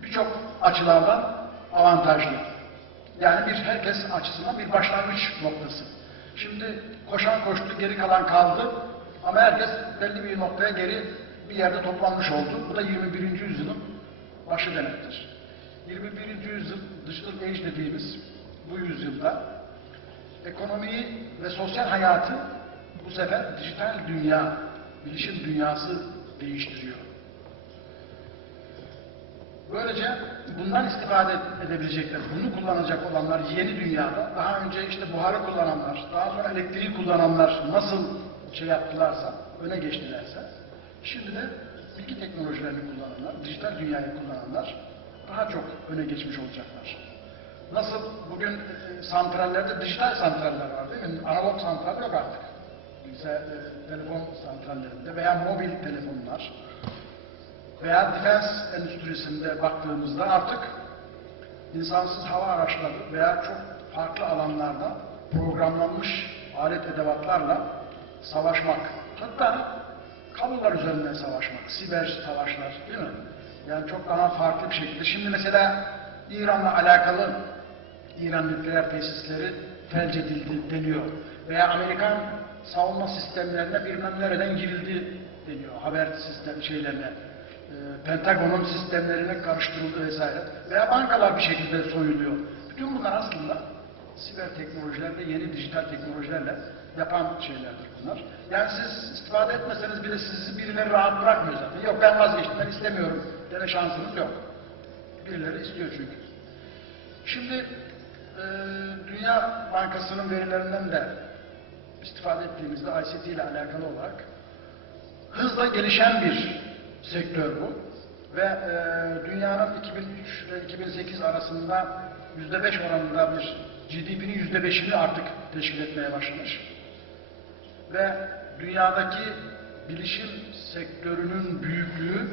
birçok açılardan avantajlı. Yani herkes açısından bir başlangıç noktası. Şimdi koşan koştu, geri kalan kaldı ama herkes belli bir noktaya geri bir yerde toplanmış oldu. Bu da 21. yüzyılın başı demektir. 21. yüzyıl Digital Age dediğimiz bu yüzyılda ekonomiyi ve sosyal hayatı bu sefer dijital dünya, bilişim dünyası değiştiriyor. Böylece bundan istifade edebilecekler, bunu kullanacak olanlar yeni dünyada, daha önce işte buharı kullananlar, daha sonra elektriği kullananlar nasıl şey yaptılarsa, öne geçtilerse, şimdi de bilgi teknolojilerini kullananlar, dijital dünyayı kullananlar daha çok öne geçmiş olacaklar. Nasıl bugün santrallerde dijital santraller var değil mi? Analog santral yok artık. Telefon santrallerinde veya mobil telefonlar veya defense endüstrisinde baktığımızda artık insansız hava araçları veya çok farklı alanlarda programlanmış alet edevatlarla savaşmak, hatta kablolar üzerinden savaşmak, siber savaşlar değil mi? Yani çok daha farklı bir şekilde. Şimdi mesela İran'la alakalı İran nükleer tesisleri felç edildi deniyor. Veya Amerikan savunma sistemlerine bilmem nereden girildi deniyor. Haber sistem şeylerine. Pentagon'un sistemlerine karıştırıldı vesaire. Veya bankalar bir şekilde soyuluyor. Bütün bunlar aslında siber teknolojilerle, yeni dijital teknolojilerle yapan şeylerdir bunlar. Yani siz istifade etmeseniz bile sizi birileri rahat bırakmıyor zaten. Yok ben vazgeçtim, ben istemiyorum deme şansınız yok. Birileri istiyor çünkü. Şimdi Dünya Bankası'nın verilerinden de istifade ettiğimizde ICT ile alakalı olarak hızla gelişen bir sektör bu. Ve dünyanın 2003 ve 2008 arasında %5 oranında bir GDP'nin %5'ini artık teşkil etmeye başlamış. Ve dünyadaki bilişim sektörünün büyüklüğü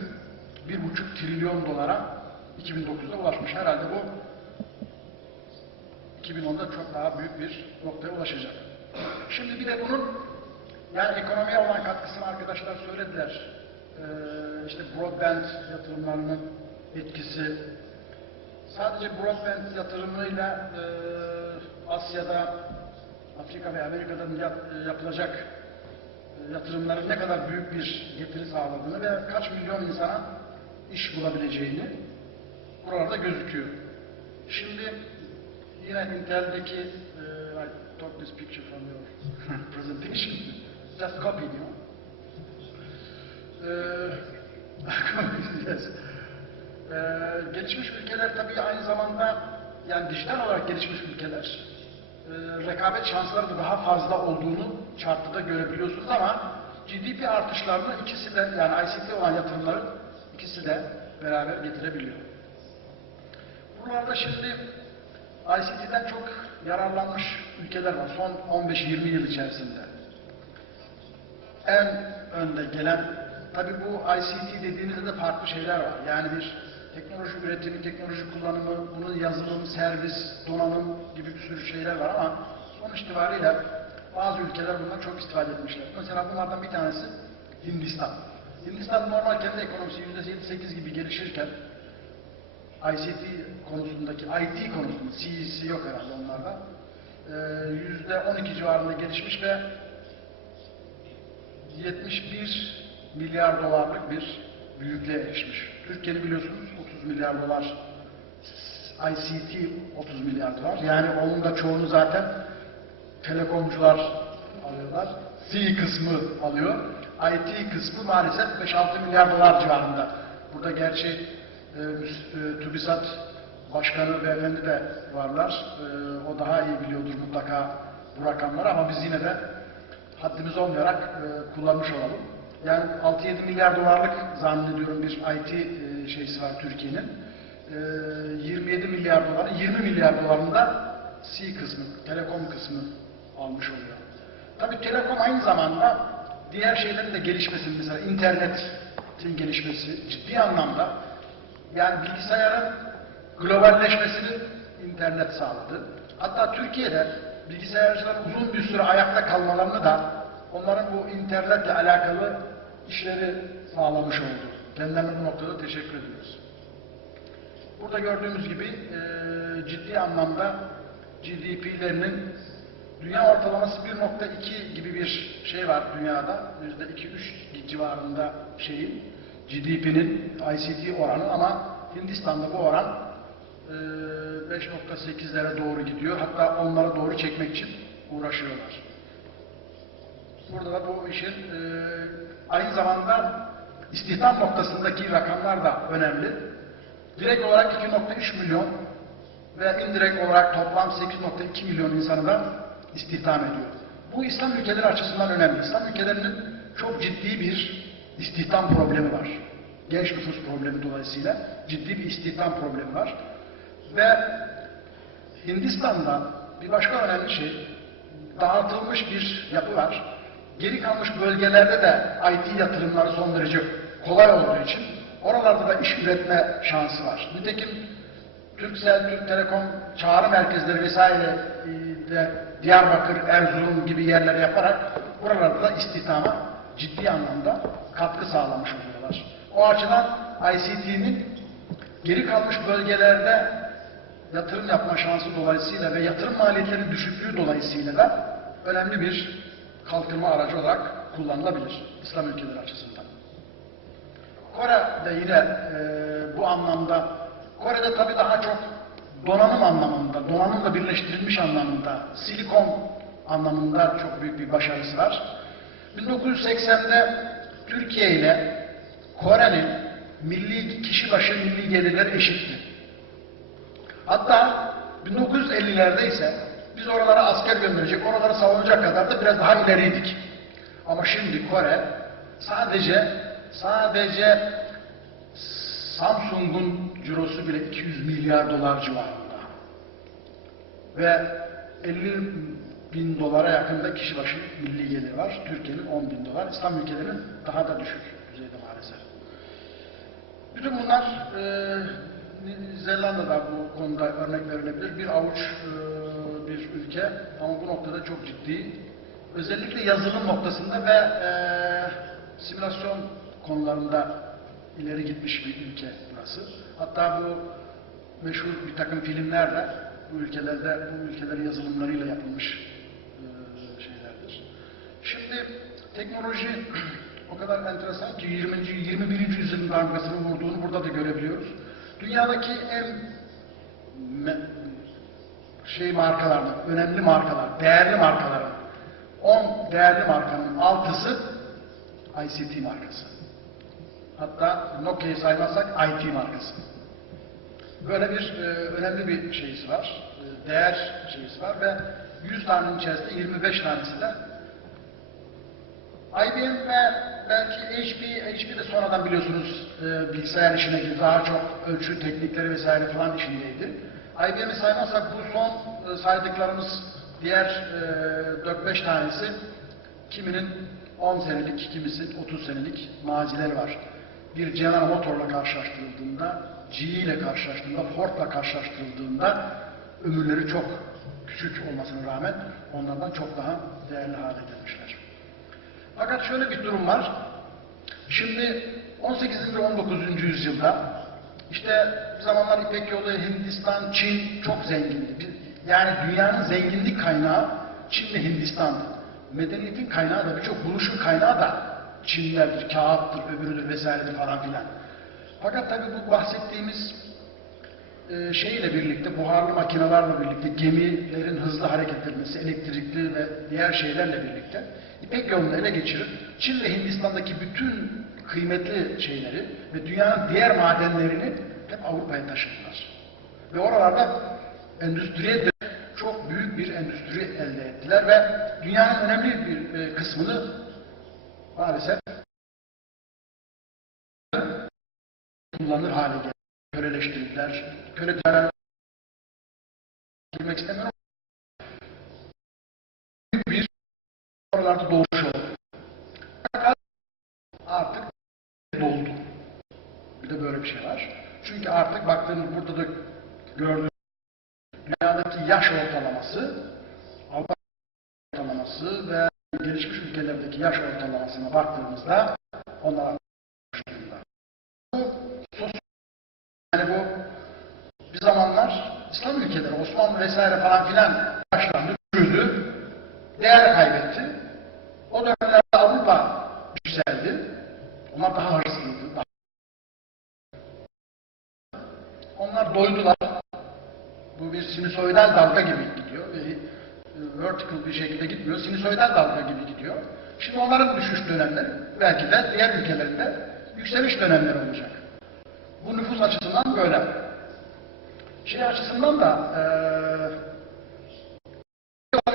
1,5 trilyon dolara 2009'da ulaşmış. Herhalde bu 2010'da çok daha büyük bir noktaya ulaşacak. Şimdi bir de bunun yani ekonomiye olan katkısını arkadaşlar söylediler. İşte broadband yatırımlarının etkisi. Sadece broadband yatırımıyla Asya'da, Afrika ve Amerika'da yapılacak yatırımların ne kadar büyük bir getiri sağladığını ve kaç milyon insana iş bulabileceğini buralarda gözüküyor. Şimdi yine Intel'deki I took this picture from your presentation. Just copy it, you know. Yes. Gelişmiş ülkeler tabii aynı zamanda yani dijital olarak gelişmiş ülkeler rekabet şansları da daha fazla olduğunu chartta görebiliyorsunuz ama GDP artışlarını ikisi de, yani ICT olan yatırımların ikisi de beraber getirebiliyor. Buralarda şimdi ICT'den çok yararlanmış ülkeler var son 15-20 yıl içerisinde. En önde gelen, tabi bu ICT dediğimizde de farklı şeyler var. Yani bir teknoloji üretimi, teknoloji kullanımı, bunun yazılım, servis, donanım gibi bir sürü şeyler var ama sonuç itibariyle bazı ülkeler bundan çok istifade etmişler. Mesela bunlardan bir tanesi Hindistan. Hindistan normal kendi ekonomisi %7-8 gibi gelişirken ICT konusundaki, IT konusunda, CEC yok herhalde onlarda, %12 civarında gelişmiş ve 71 milyar dolarlık bir büyüklüğe erişmiş. Türkiye'de biliyorsunuz 30 milyar dolar, ICT 30 milyar dolar. Yani onun da çoğunu zaten telekomcular alıyorlar. C kısmı alıyor. IT kısmı maalesef 5-6 milyar dolar civarında. Burada gerçi TÜBİSAD Başkanı beyefendi de varlar. O daha iyi biliyordur mutlaka bu rakamları ama biz yine de haddimiz olmayarak kullanmış olalım. Yani 6-7 milyar dolarlık zannediyorum bir IT şeysi var Türkiye'nin. 27 milyar doları, 20 milyar dolarında C kısmı, Telekom kısmı almış oluyor. Tabii Telekom aynı zamanda diğer şeylerin de gelişmesi, mesela internetin gelişmesi ciddi anlamda, yani bilgisayarın globalleşmesini internet sağladı. Hatta Türkiye'de bilgisayarcıların uzun bir süre ayakta kalmalarını da onların bu internetle alakalı işleri sağlamış oldu. Kendilerine bu noktada teşekkür ediyoruz. Burada gördüğümüz gibi ciddi anlamda GDP'lerinin dünya ortalaması 1.2 gibi bir şey var dünyada. %2-3 civarında şeyin GDP'nin ICT oranı ama Hindistan'da bu oran 5.8'lere doğru gidiyor. Hatta onlara doğru çekmek için uğraşıyorlar. Burada da bu işin aynı zamanda istihdam noktasındaki rakamlar da önemli. Direkt olarak 2.3 milyon ve indirekt olarak toplam 8.2 milyon insanı da istihdam ediyor. Bu İslam ülkeleri açısından önemli. İslam ülkelerinin çok ciddi bir istihdam problemi var. Genç nüfus problemi dolayısıyla ciddi bir istihdam problemi var. Ve Hindistan'da bir başka önemli şey, dağıtılmış bir yapı var. Geri kalmış bölgelerde de IT yatırımları son derece kolay olduğu için oralarda da iş üretme şansı var. Nitekim Turkcell, Türk Telekom çağrı merkezleri vesaire de Diyarbakır, Erzurum gibi yerler yaparak buralarda da istihdama ciddi anlamda katkı sağlamış oluyorlar. O açıdan ICT'nin geri kalmış bölgelerde yatırım yapma şansı dolayısıyla ve yatırım maliyetlerinin düşüklüğü dolayısıyla da önemli bir kalkınma aracı olarak kullanılabilir İslam ülkeleri açısından. Kore'de yine bu anlamda, Kore'de tabii daha çok donanım anlamında, donanımla birleştirilmiş anlamında, silikon anlamında çok büyük bir başarısı var. 1980'de Türkiye ile Kore'nin kişi başı milli gelirleri eşitti. Hatta 1950'lerde ise biz oralara asker gönderecek, oraları savunacak kadar da biraz daha ileriydik. Ama şimdi Kore sadece Samsung'un cirosu bile 200 milyar dolar civarında. Ve 50 bin dolara yakında kişi başı milli gelir var. Türkiye'nin 10 bin dolar. İslam ülkelerinin daha da düşük düzeyde maalesef. Bütün bunlar Zelanda'da bu konuda örnek verilebilir. Bir avuç bir ülke ama bu noktada çok ciddi. Özellikle yazılım noktasında ve simülasyon konularında ileri gitmiş bir ülke burası. Hatta bu meşhur bir takım filmlerle bu ülkelerin yazılımlarıyla yapılmış şeylerdir. Şimdi teknoloji o kadar enteresan ki 21. yüzyılın damgasını vurduğunu burada da görebiliyoruz. Dünyadaki en markalardan, önemli markalar, değerli markaların 10 değerli markanın 6'sı ICT markası. Hatta Nokia'yı saymazsak IT markası. Böyle bir önemli bir şeysi var, değer şeysi var ve 100 tanenin içerisinde 25 tanesi de IBM ve belki HP de sonradan biliyorsunuz bilgisayar işine girdi, daha çok ölçü teknikleri vesaire falan işindeydi. IBM'i saymazsak bu son saydıklarımız diğer 4-5 tanesi kiminin 10 senelik, kimisi 30 senelik mazileri var. Bir General Motor'la karşılaştırıldığında, GE ile karşılaştırıldığında, Ford'la karşılaştırıldığında ömürleri çok küçük olmasına rağmen onlardan çok daha değerli hale gelmişler. Fakat şöyle bir durum var. Şimdi 18. ve 19. yüzyılda işte bir zamanlar İpek Yolu, Hindistan, Çin çok zengindi. Yani dünyanın zenginlik kaynağı Çin ve Hindistan'dı. Medeniyetin kaynağı da birçok buluşun kaynağı da Çinlerdir, kağıttır, öbürüdür vesairedir falan filan. Fakat tabii bu bahsettiğimiz şeyle birlikte, buharlı makinelerle birlikte, gemilerin hızlı hareket etmesi, elektrikli ve diğer şeylerle birlikte İpek Yolu'nu ele geçirip Çin ve Hindistan'daki bütün kıymetli şeyleri ve dünyanın diğer madenlerini hep Avrupa'ya taşıdılar. Ve oralarda endüstriye de çok büyük bir endüstri elde ettiler ve dünyanın önemli bir kısmını maalesef kullanılır hale geldi. Köleleştirdiler. Köle girmek istemiyorum. Büyük bir oralarda doğmuş oldu. Fakat artık doldu. Bir de böyle bir şey var. Çünkü artık baktığınız burada da gördüğünüz dünyadaki yaş ortalaması, Avrupa ortalaması ve gelişmiş ülkelerdeki yaş ortalamasına baktığımızda onlar yani bu bir zamanlar İslam ülkeleri, Osmanlı vesaire falan filan yaşlandı, çürüdü, değer kaybetti. O dönemlerde Avrupa yükseldi. Onlar daha hırslıydı. Onlar doydular. Bu bir sinusoidal dalga gibi gidiyor. Vertical bir şekilde gitmiyor. Sinusoidal dalga gibi gidiyor. Şimdi onların düşüş dönemleri belki de diğer ülkelerinde yükseliş dönemleri olacak. Bu nüfus açısından böyle. Şey açısından da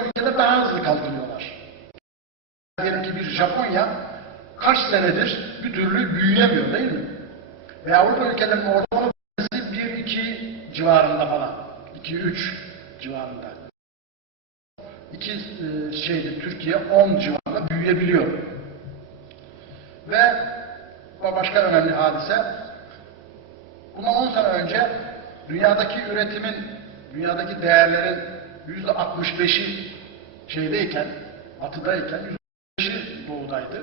ülkeler daha hızlı kalkınıyorlar. Diyelim ki bir Japonya kaç senedir bir türlü büyüyemiyor değil mi? Ve Avrupa ülkelerinin ortalama büyümesi 1-2 civarında falan. 2-3 civarında. Türkiye 10 civarında büyüyebiliyor. Ve başka önemli hadise, bundan 10 sene önce dünyadaki üretimin, dünyadaki değerlerin %65'i şeydeyken, batıdayken %65'i doğudaydı.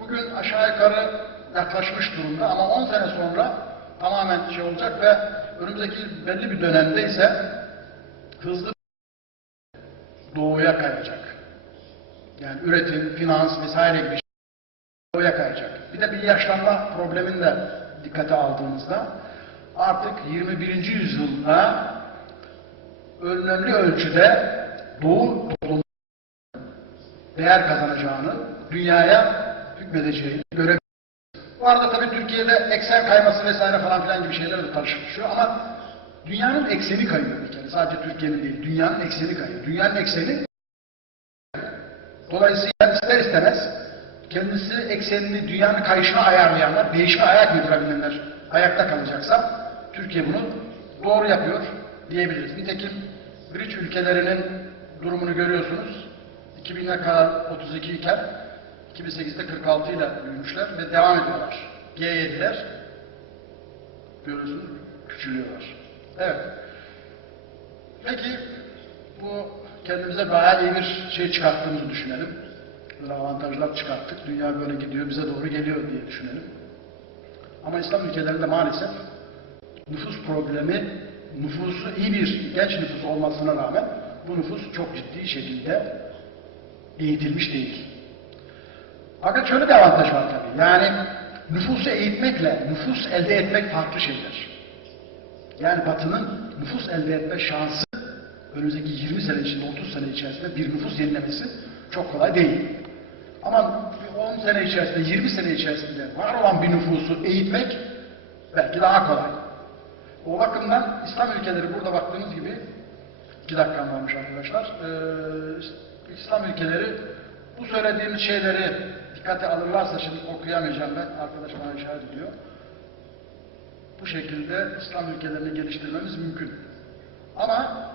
Bugün aşağı yukarı yaklaşmış durumda ama 10 sene sonra tamamen şey olacak ve önümüzdeki belli bir dönemde ise hızlı doğuya kayacak. Yani üretim, finans vesaire gibi doğuya kayacak. Bir de bir yaşlanma problemini de dikkate aldığımızda artık 21. yüzyılda önemli ölçüde Doğu toplumunun değer kazanacağını, dünyaya hükmedeceğini görebiliriz. Bu arada tabii Türkiye'de eksen kayması vesaire falan filan gibi şeyler de tartışılıyor ama dünyanın ekseni kayıyor bir kere. Sadece Türkiye'nin değil, dünyanın ekseni kayıyor. Dünyanın ekseni dolayısıyla ister istemez kendisi eksenini dünyanın kayışına ayarlayanlar, değişime ayak uydırabilenler ayakta kalacaksa Türkiye bunu doğru yapıyor diyebiliriz. Nitekim Bridge ülkelerinin durumunu görüyorsunuz. 2000'e kadar 32 iken 2008'de 46 ile büyümüşler ve devam ediyorlar. G7'ler görüyorsunuz küçülüyorlar. Evet. Peki bu kendimize bayağı iyi bir şey çıkarttığımızı düşünelim. Böyle avantajlar çıkarttık. Dünya böyle gidiyor, bize doğru geliyor diye düşünelim. Ama İslam ülkelerinde maalesef nüfus problemi, nüfusu iyi bir genç nüfus olmasına rağmen bu nüfus çok ciddi şekilde eğitilmiş değil. Fakat şöyle bir avantaj var tabii. Yani nüfusu eğitmekle nüfus elde etmek farklı şeyler. Yani Batı'nın nüfus elde etme şansı önümüzdeki 20 sene içinde, 30 sene içerisinde bir nüfus yenilemesi çok kolay değil. Ama 10 sene içerisinde, 20 sene içerisinde var olan bir nüfusu eğitmek belki daha kolay. O bakımdan İslam ülkeleri burada baktığınız gibi 2 dakikam varmış arkadaşlar. İslam ülkeleri bu söylediğimiz şeyleri dikkate alırlarsa, şimdi okuyamayacağım ben, arkadaş bana işaret ediyor. Bu şekilde İslam ülkelerini geliştirmemiz mümkün. Ama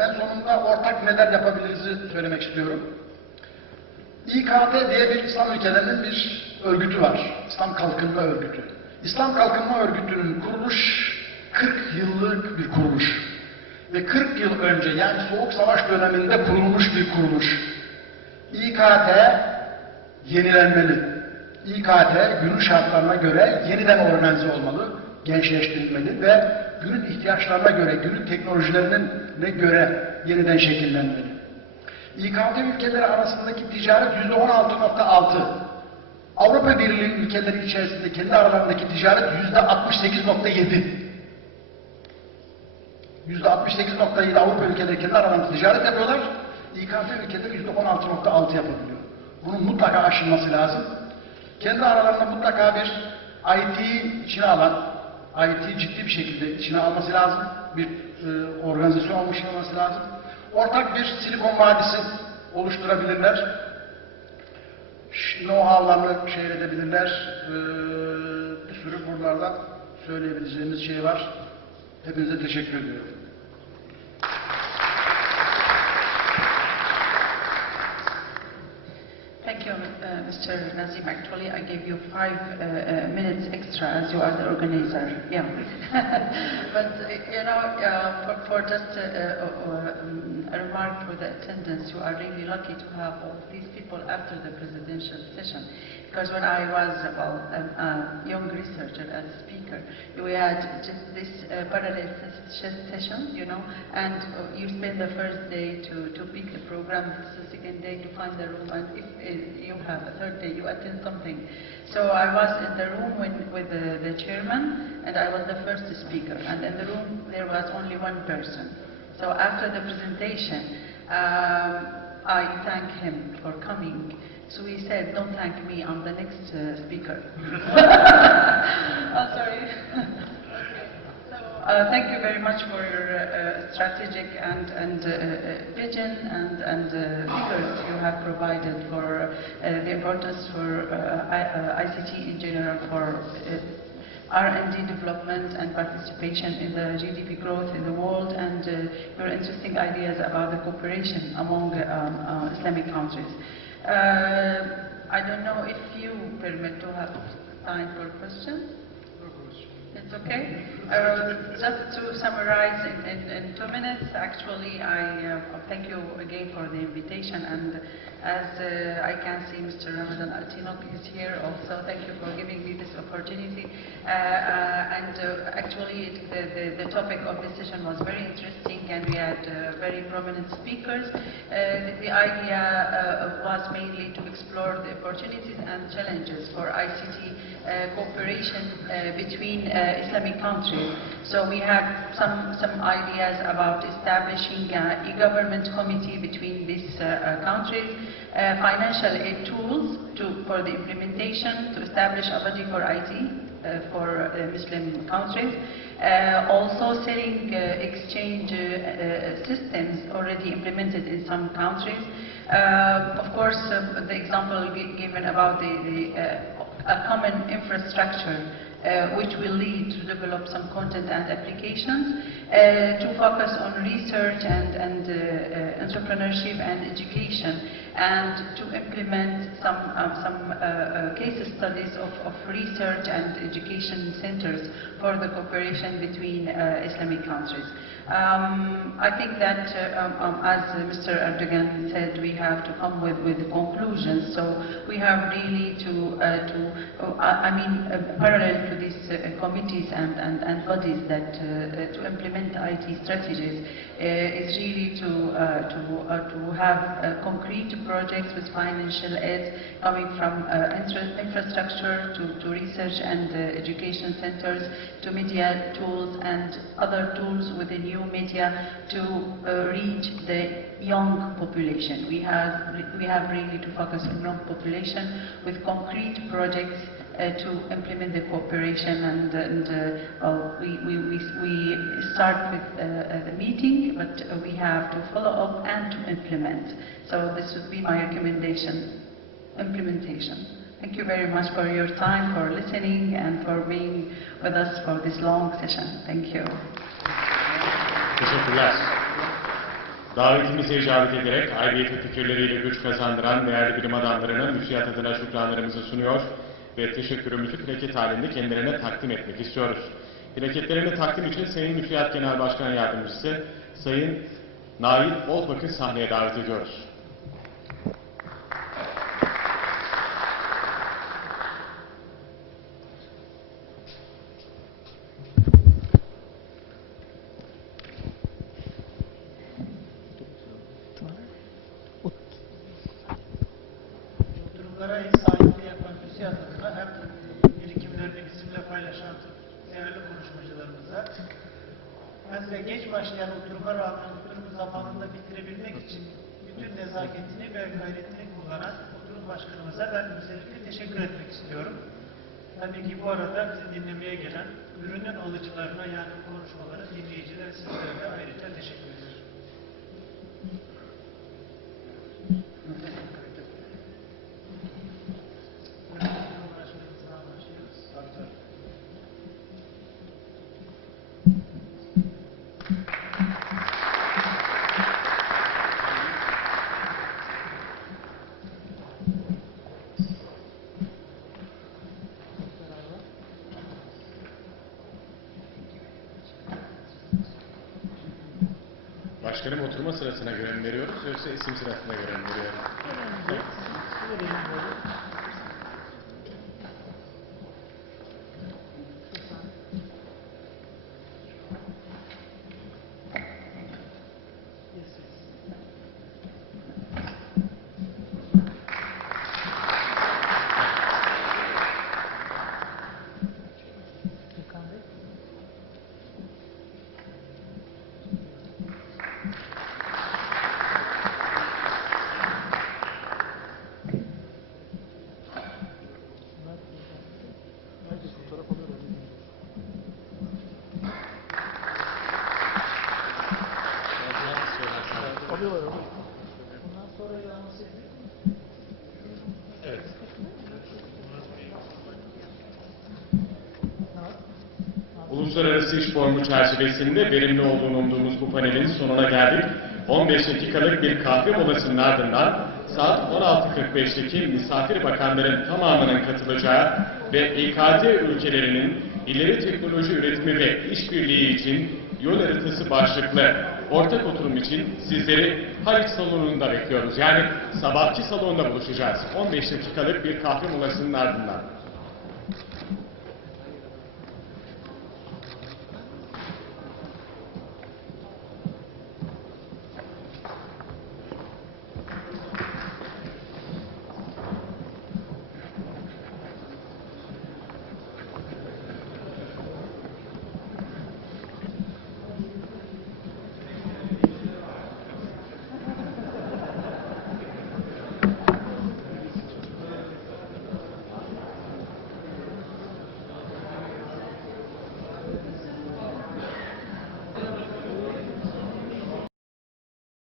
en sonunda ortak neler yapabiliriz'i söylemek istiyorum. İKT diye bir İslam ülkelerinin bir örgütü var. İslam Kalkınma Örgütü. İslam Kalkınma Örgütü'nün kuruluş 40 yıllık bir kuruluş. Ve 40 yıl önce, yani Soğuk Savaş döneminde kurulmuş bir kuruluş. İKT yenilenmeli. İKT günün şartlarına göre yeniden organize olmalı, gençleştirilmeli ve günün ihtiyaçlarına göre, günün teknolojilerine göre yeniden şekillenmeli. İKT ülkeleri arasındaki ticaret %16.6. Avrupa Birliği ülkeleri içerisinde kendi aralarındaki ticaret %68.7. %68.7 Avrupa ülkeleri kendi aralarında ticaret yapıyorlar. İKT ülkeleri %16.6 yapabiliyor. Bunun mutlaka aşılması lazım. Kendi aralarında mutlaka bir IT içine alan, IT ciddi bir şekilde içine alması lazım. Bir organizasyon oluşturulması lazım. Ortak bir Silikon Vadisi oluşturabilirler. Know-how'larını edebilirler. Bir sürü buralardan söyleyebileceğimiz şey var. Hepinize teşekkür ediyorum. Thank you, Mr. Nazım. Actually, I gave you 5 minutes extra as you are the organizer. Yeah. But, you know, for just a remark for the attendance, you are really lucky to have all these people after the presidential session. Because when I was a young researcher as a speaker, we had just this parallel session, you know, and you spend the first day to pick the program, the second day to find the room, and if you have a third day, you attend something. So I was in the room with the chairman, and I was the first speaker, and in the room there was only one person. So after the presentation, I thank him for coming. So he said, don't thank me, I'm the next speaker. Oh, sorry. Okay. So, thank you very much for your strategic and vision and figures you have provided for the importance for ICT in general, for R&D development and participation in the GDP growth in the world, and your interesting ideas about the cooperation among Islamic countries. I don't know if you permit to have time for questions. It's okay. Just to summarize in 2 minutes, actually, I thank you again for the invitation, and as I can see Mr. Ramadan Altinok is here also, thank you for giving me this opportunity. Actually, the topic of this session was very interesting, and we had very prominent speakers. The idea was mainly to explore the opportunities and challenges for ICT cooperation between Islamic countries. So we had some ideas about establishing an e-government committee between these countries, financial aid tools for the implementation, to establish a body for IT for Muslim countries, also selling exchange systems already implemented in some countries. Of course, the example given about a common infrastructure which will lead to develop some content and applications, to focus on research and entrepreneurship and education, and to implement some case studies of research and education centers for the cooperation between Islamic countries. I think that, as Mr. Erdogan said, we have to come with conclusions. So we have really parallel to these committees and bodies that to implement IT strategies is really to have concrete projects with financial aid coming from infrastructure to research and education centers, to media tools and other tools with the new media to reach the young population. We have really to focus on young population with concrete projects to implement the cooperation, and well, we start with the meeting, but we have to follow up and to implement. So this would be my recommendation, implementation. Thank you very much for your time, for listening, and for being with us for this long session. Thank you. Teşekkürler. Davetimize icabet ederek IBF fikirleriyle güç kazandıran değerli bilim adamlarına MUSIAD adına şükranlarımızı sunuyor ve teşekkürümüzü plaket halinde kendilerine takdim etmek istiyoruz. Plaketlerini takdim için Sayın MUSIAD Genel Başkan Yardımcısı Sayın Nail Olpak'ı sahneye davet ediyoruz. Durumlara ev sahipliği yapan MUSIAD adına hem birikimlerini bizimle paylaşan değerli konuşmacılarımıza hem de geç başlayan oturuma rağmen oturumu zamanında bitirebilmek için bütün nezaketini ve gayretini kullanan oturum başkanımıza ben özellikle teşekkür etmek istiyorum. Tabii ki bu arada bizi dinlemeye gelen ürünün alıcılarına, yani konuşmaları dinleyicilere, sizlere de ayrıca teşekkür ederim. Başkanım, oturma sırasına göre mi veriyoruz yoksa isim sırasına göre mi veriyoruz? Evet. Uluslararası İş Forumu çerçevesinde verimli olduğunu umduğumuz bu panelin sonuna geldik. 15 dakikalık bir kahve molasının ardından saat 16.45'teki misafir bakanların tamamının katılacağı ve İKT ülkelerinin ileri teknoloji üretimi ve işbirliği için yol haritası başlıklı ortak oturum için sizleri Halic salonunda bekliyoruz. Yani sabahki salonda buluşacağız. 15 dakikalık bir kahve molasının ardından.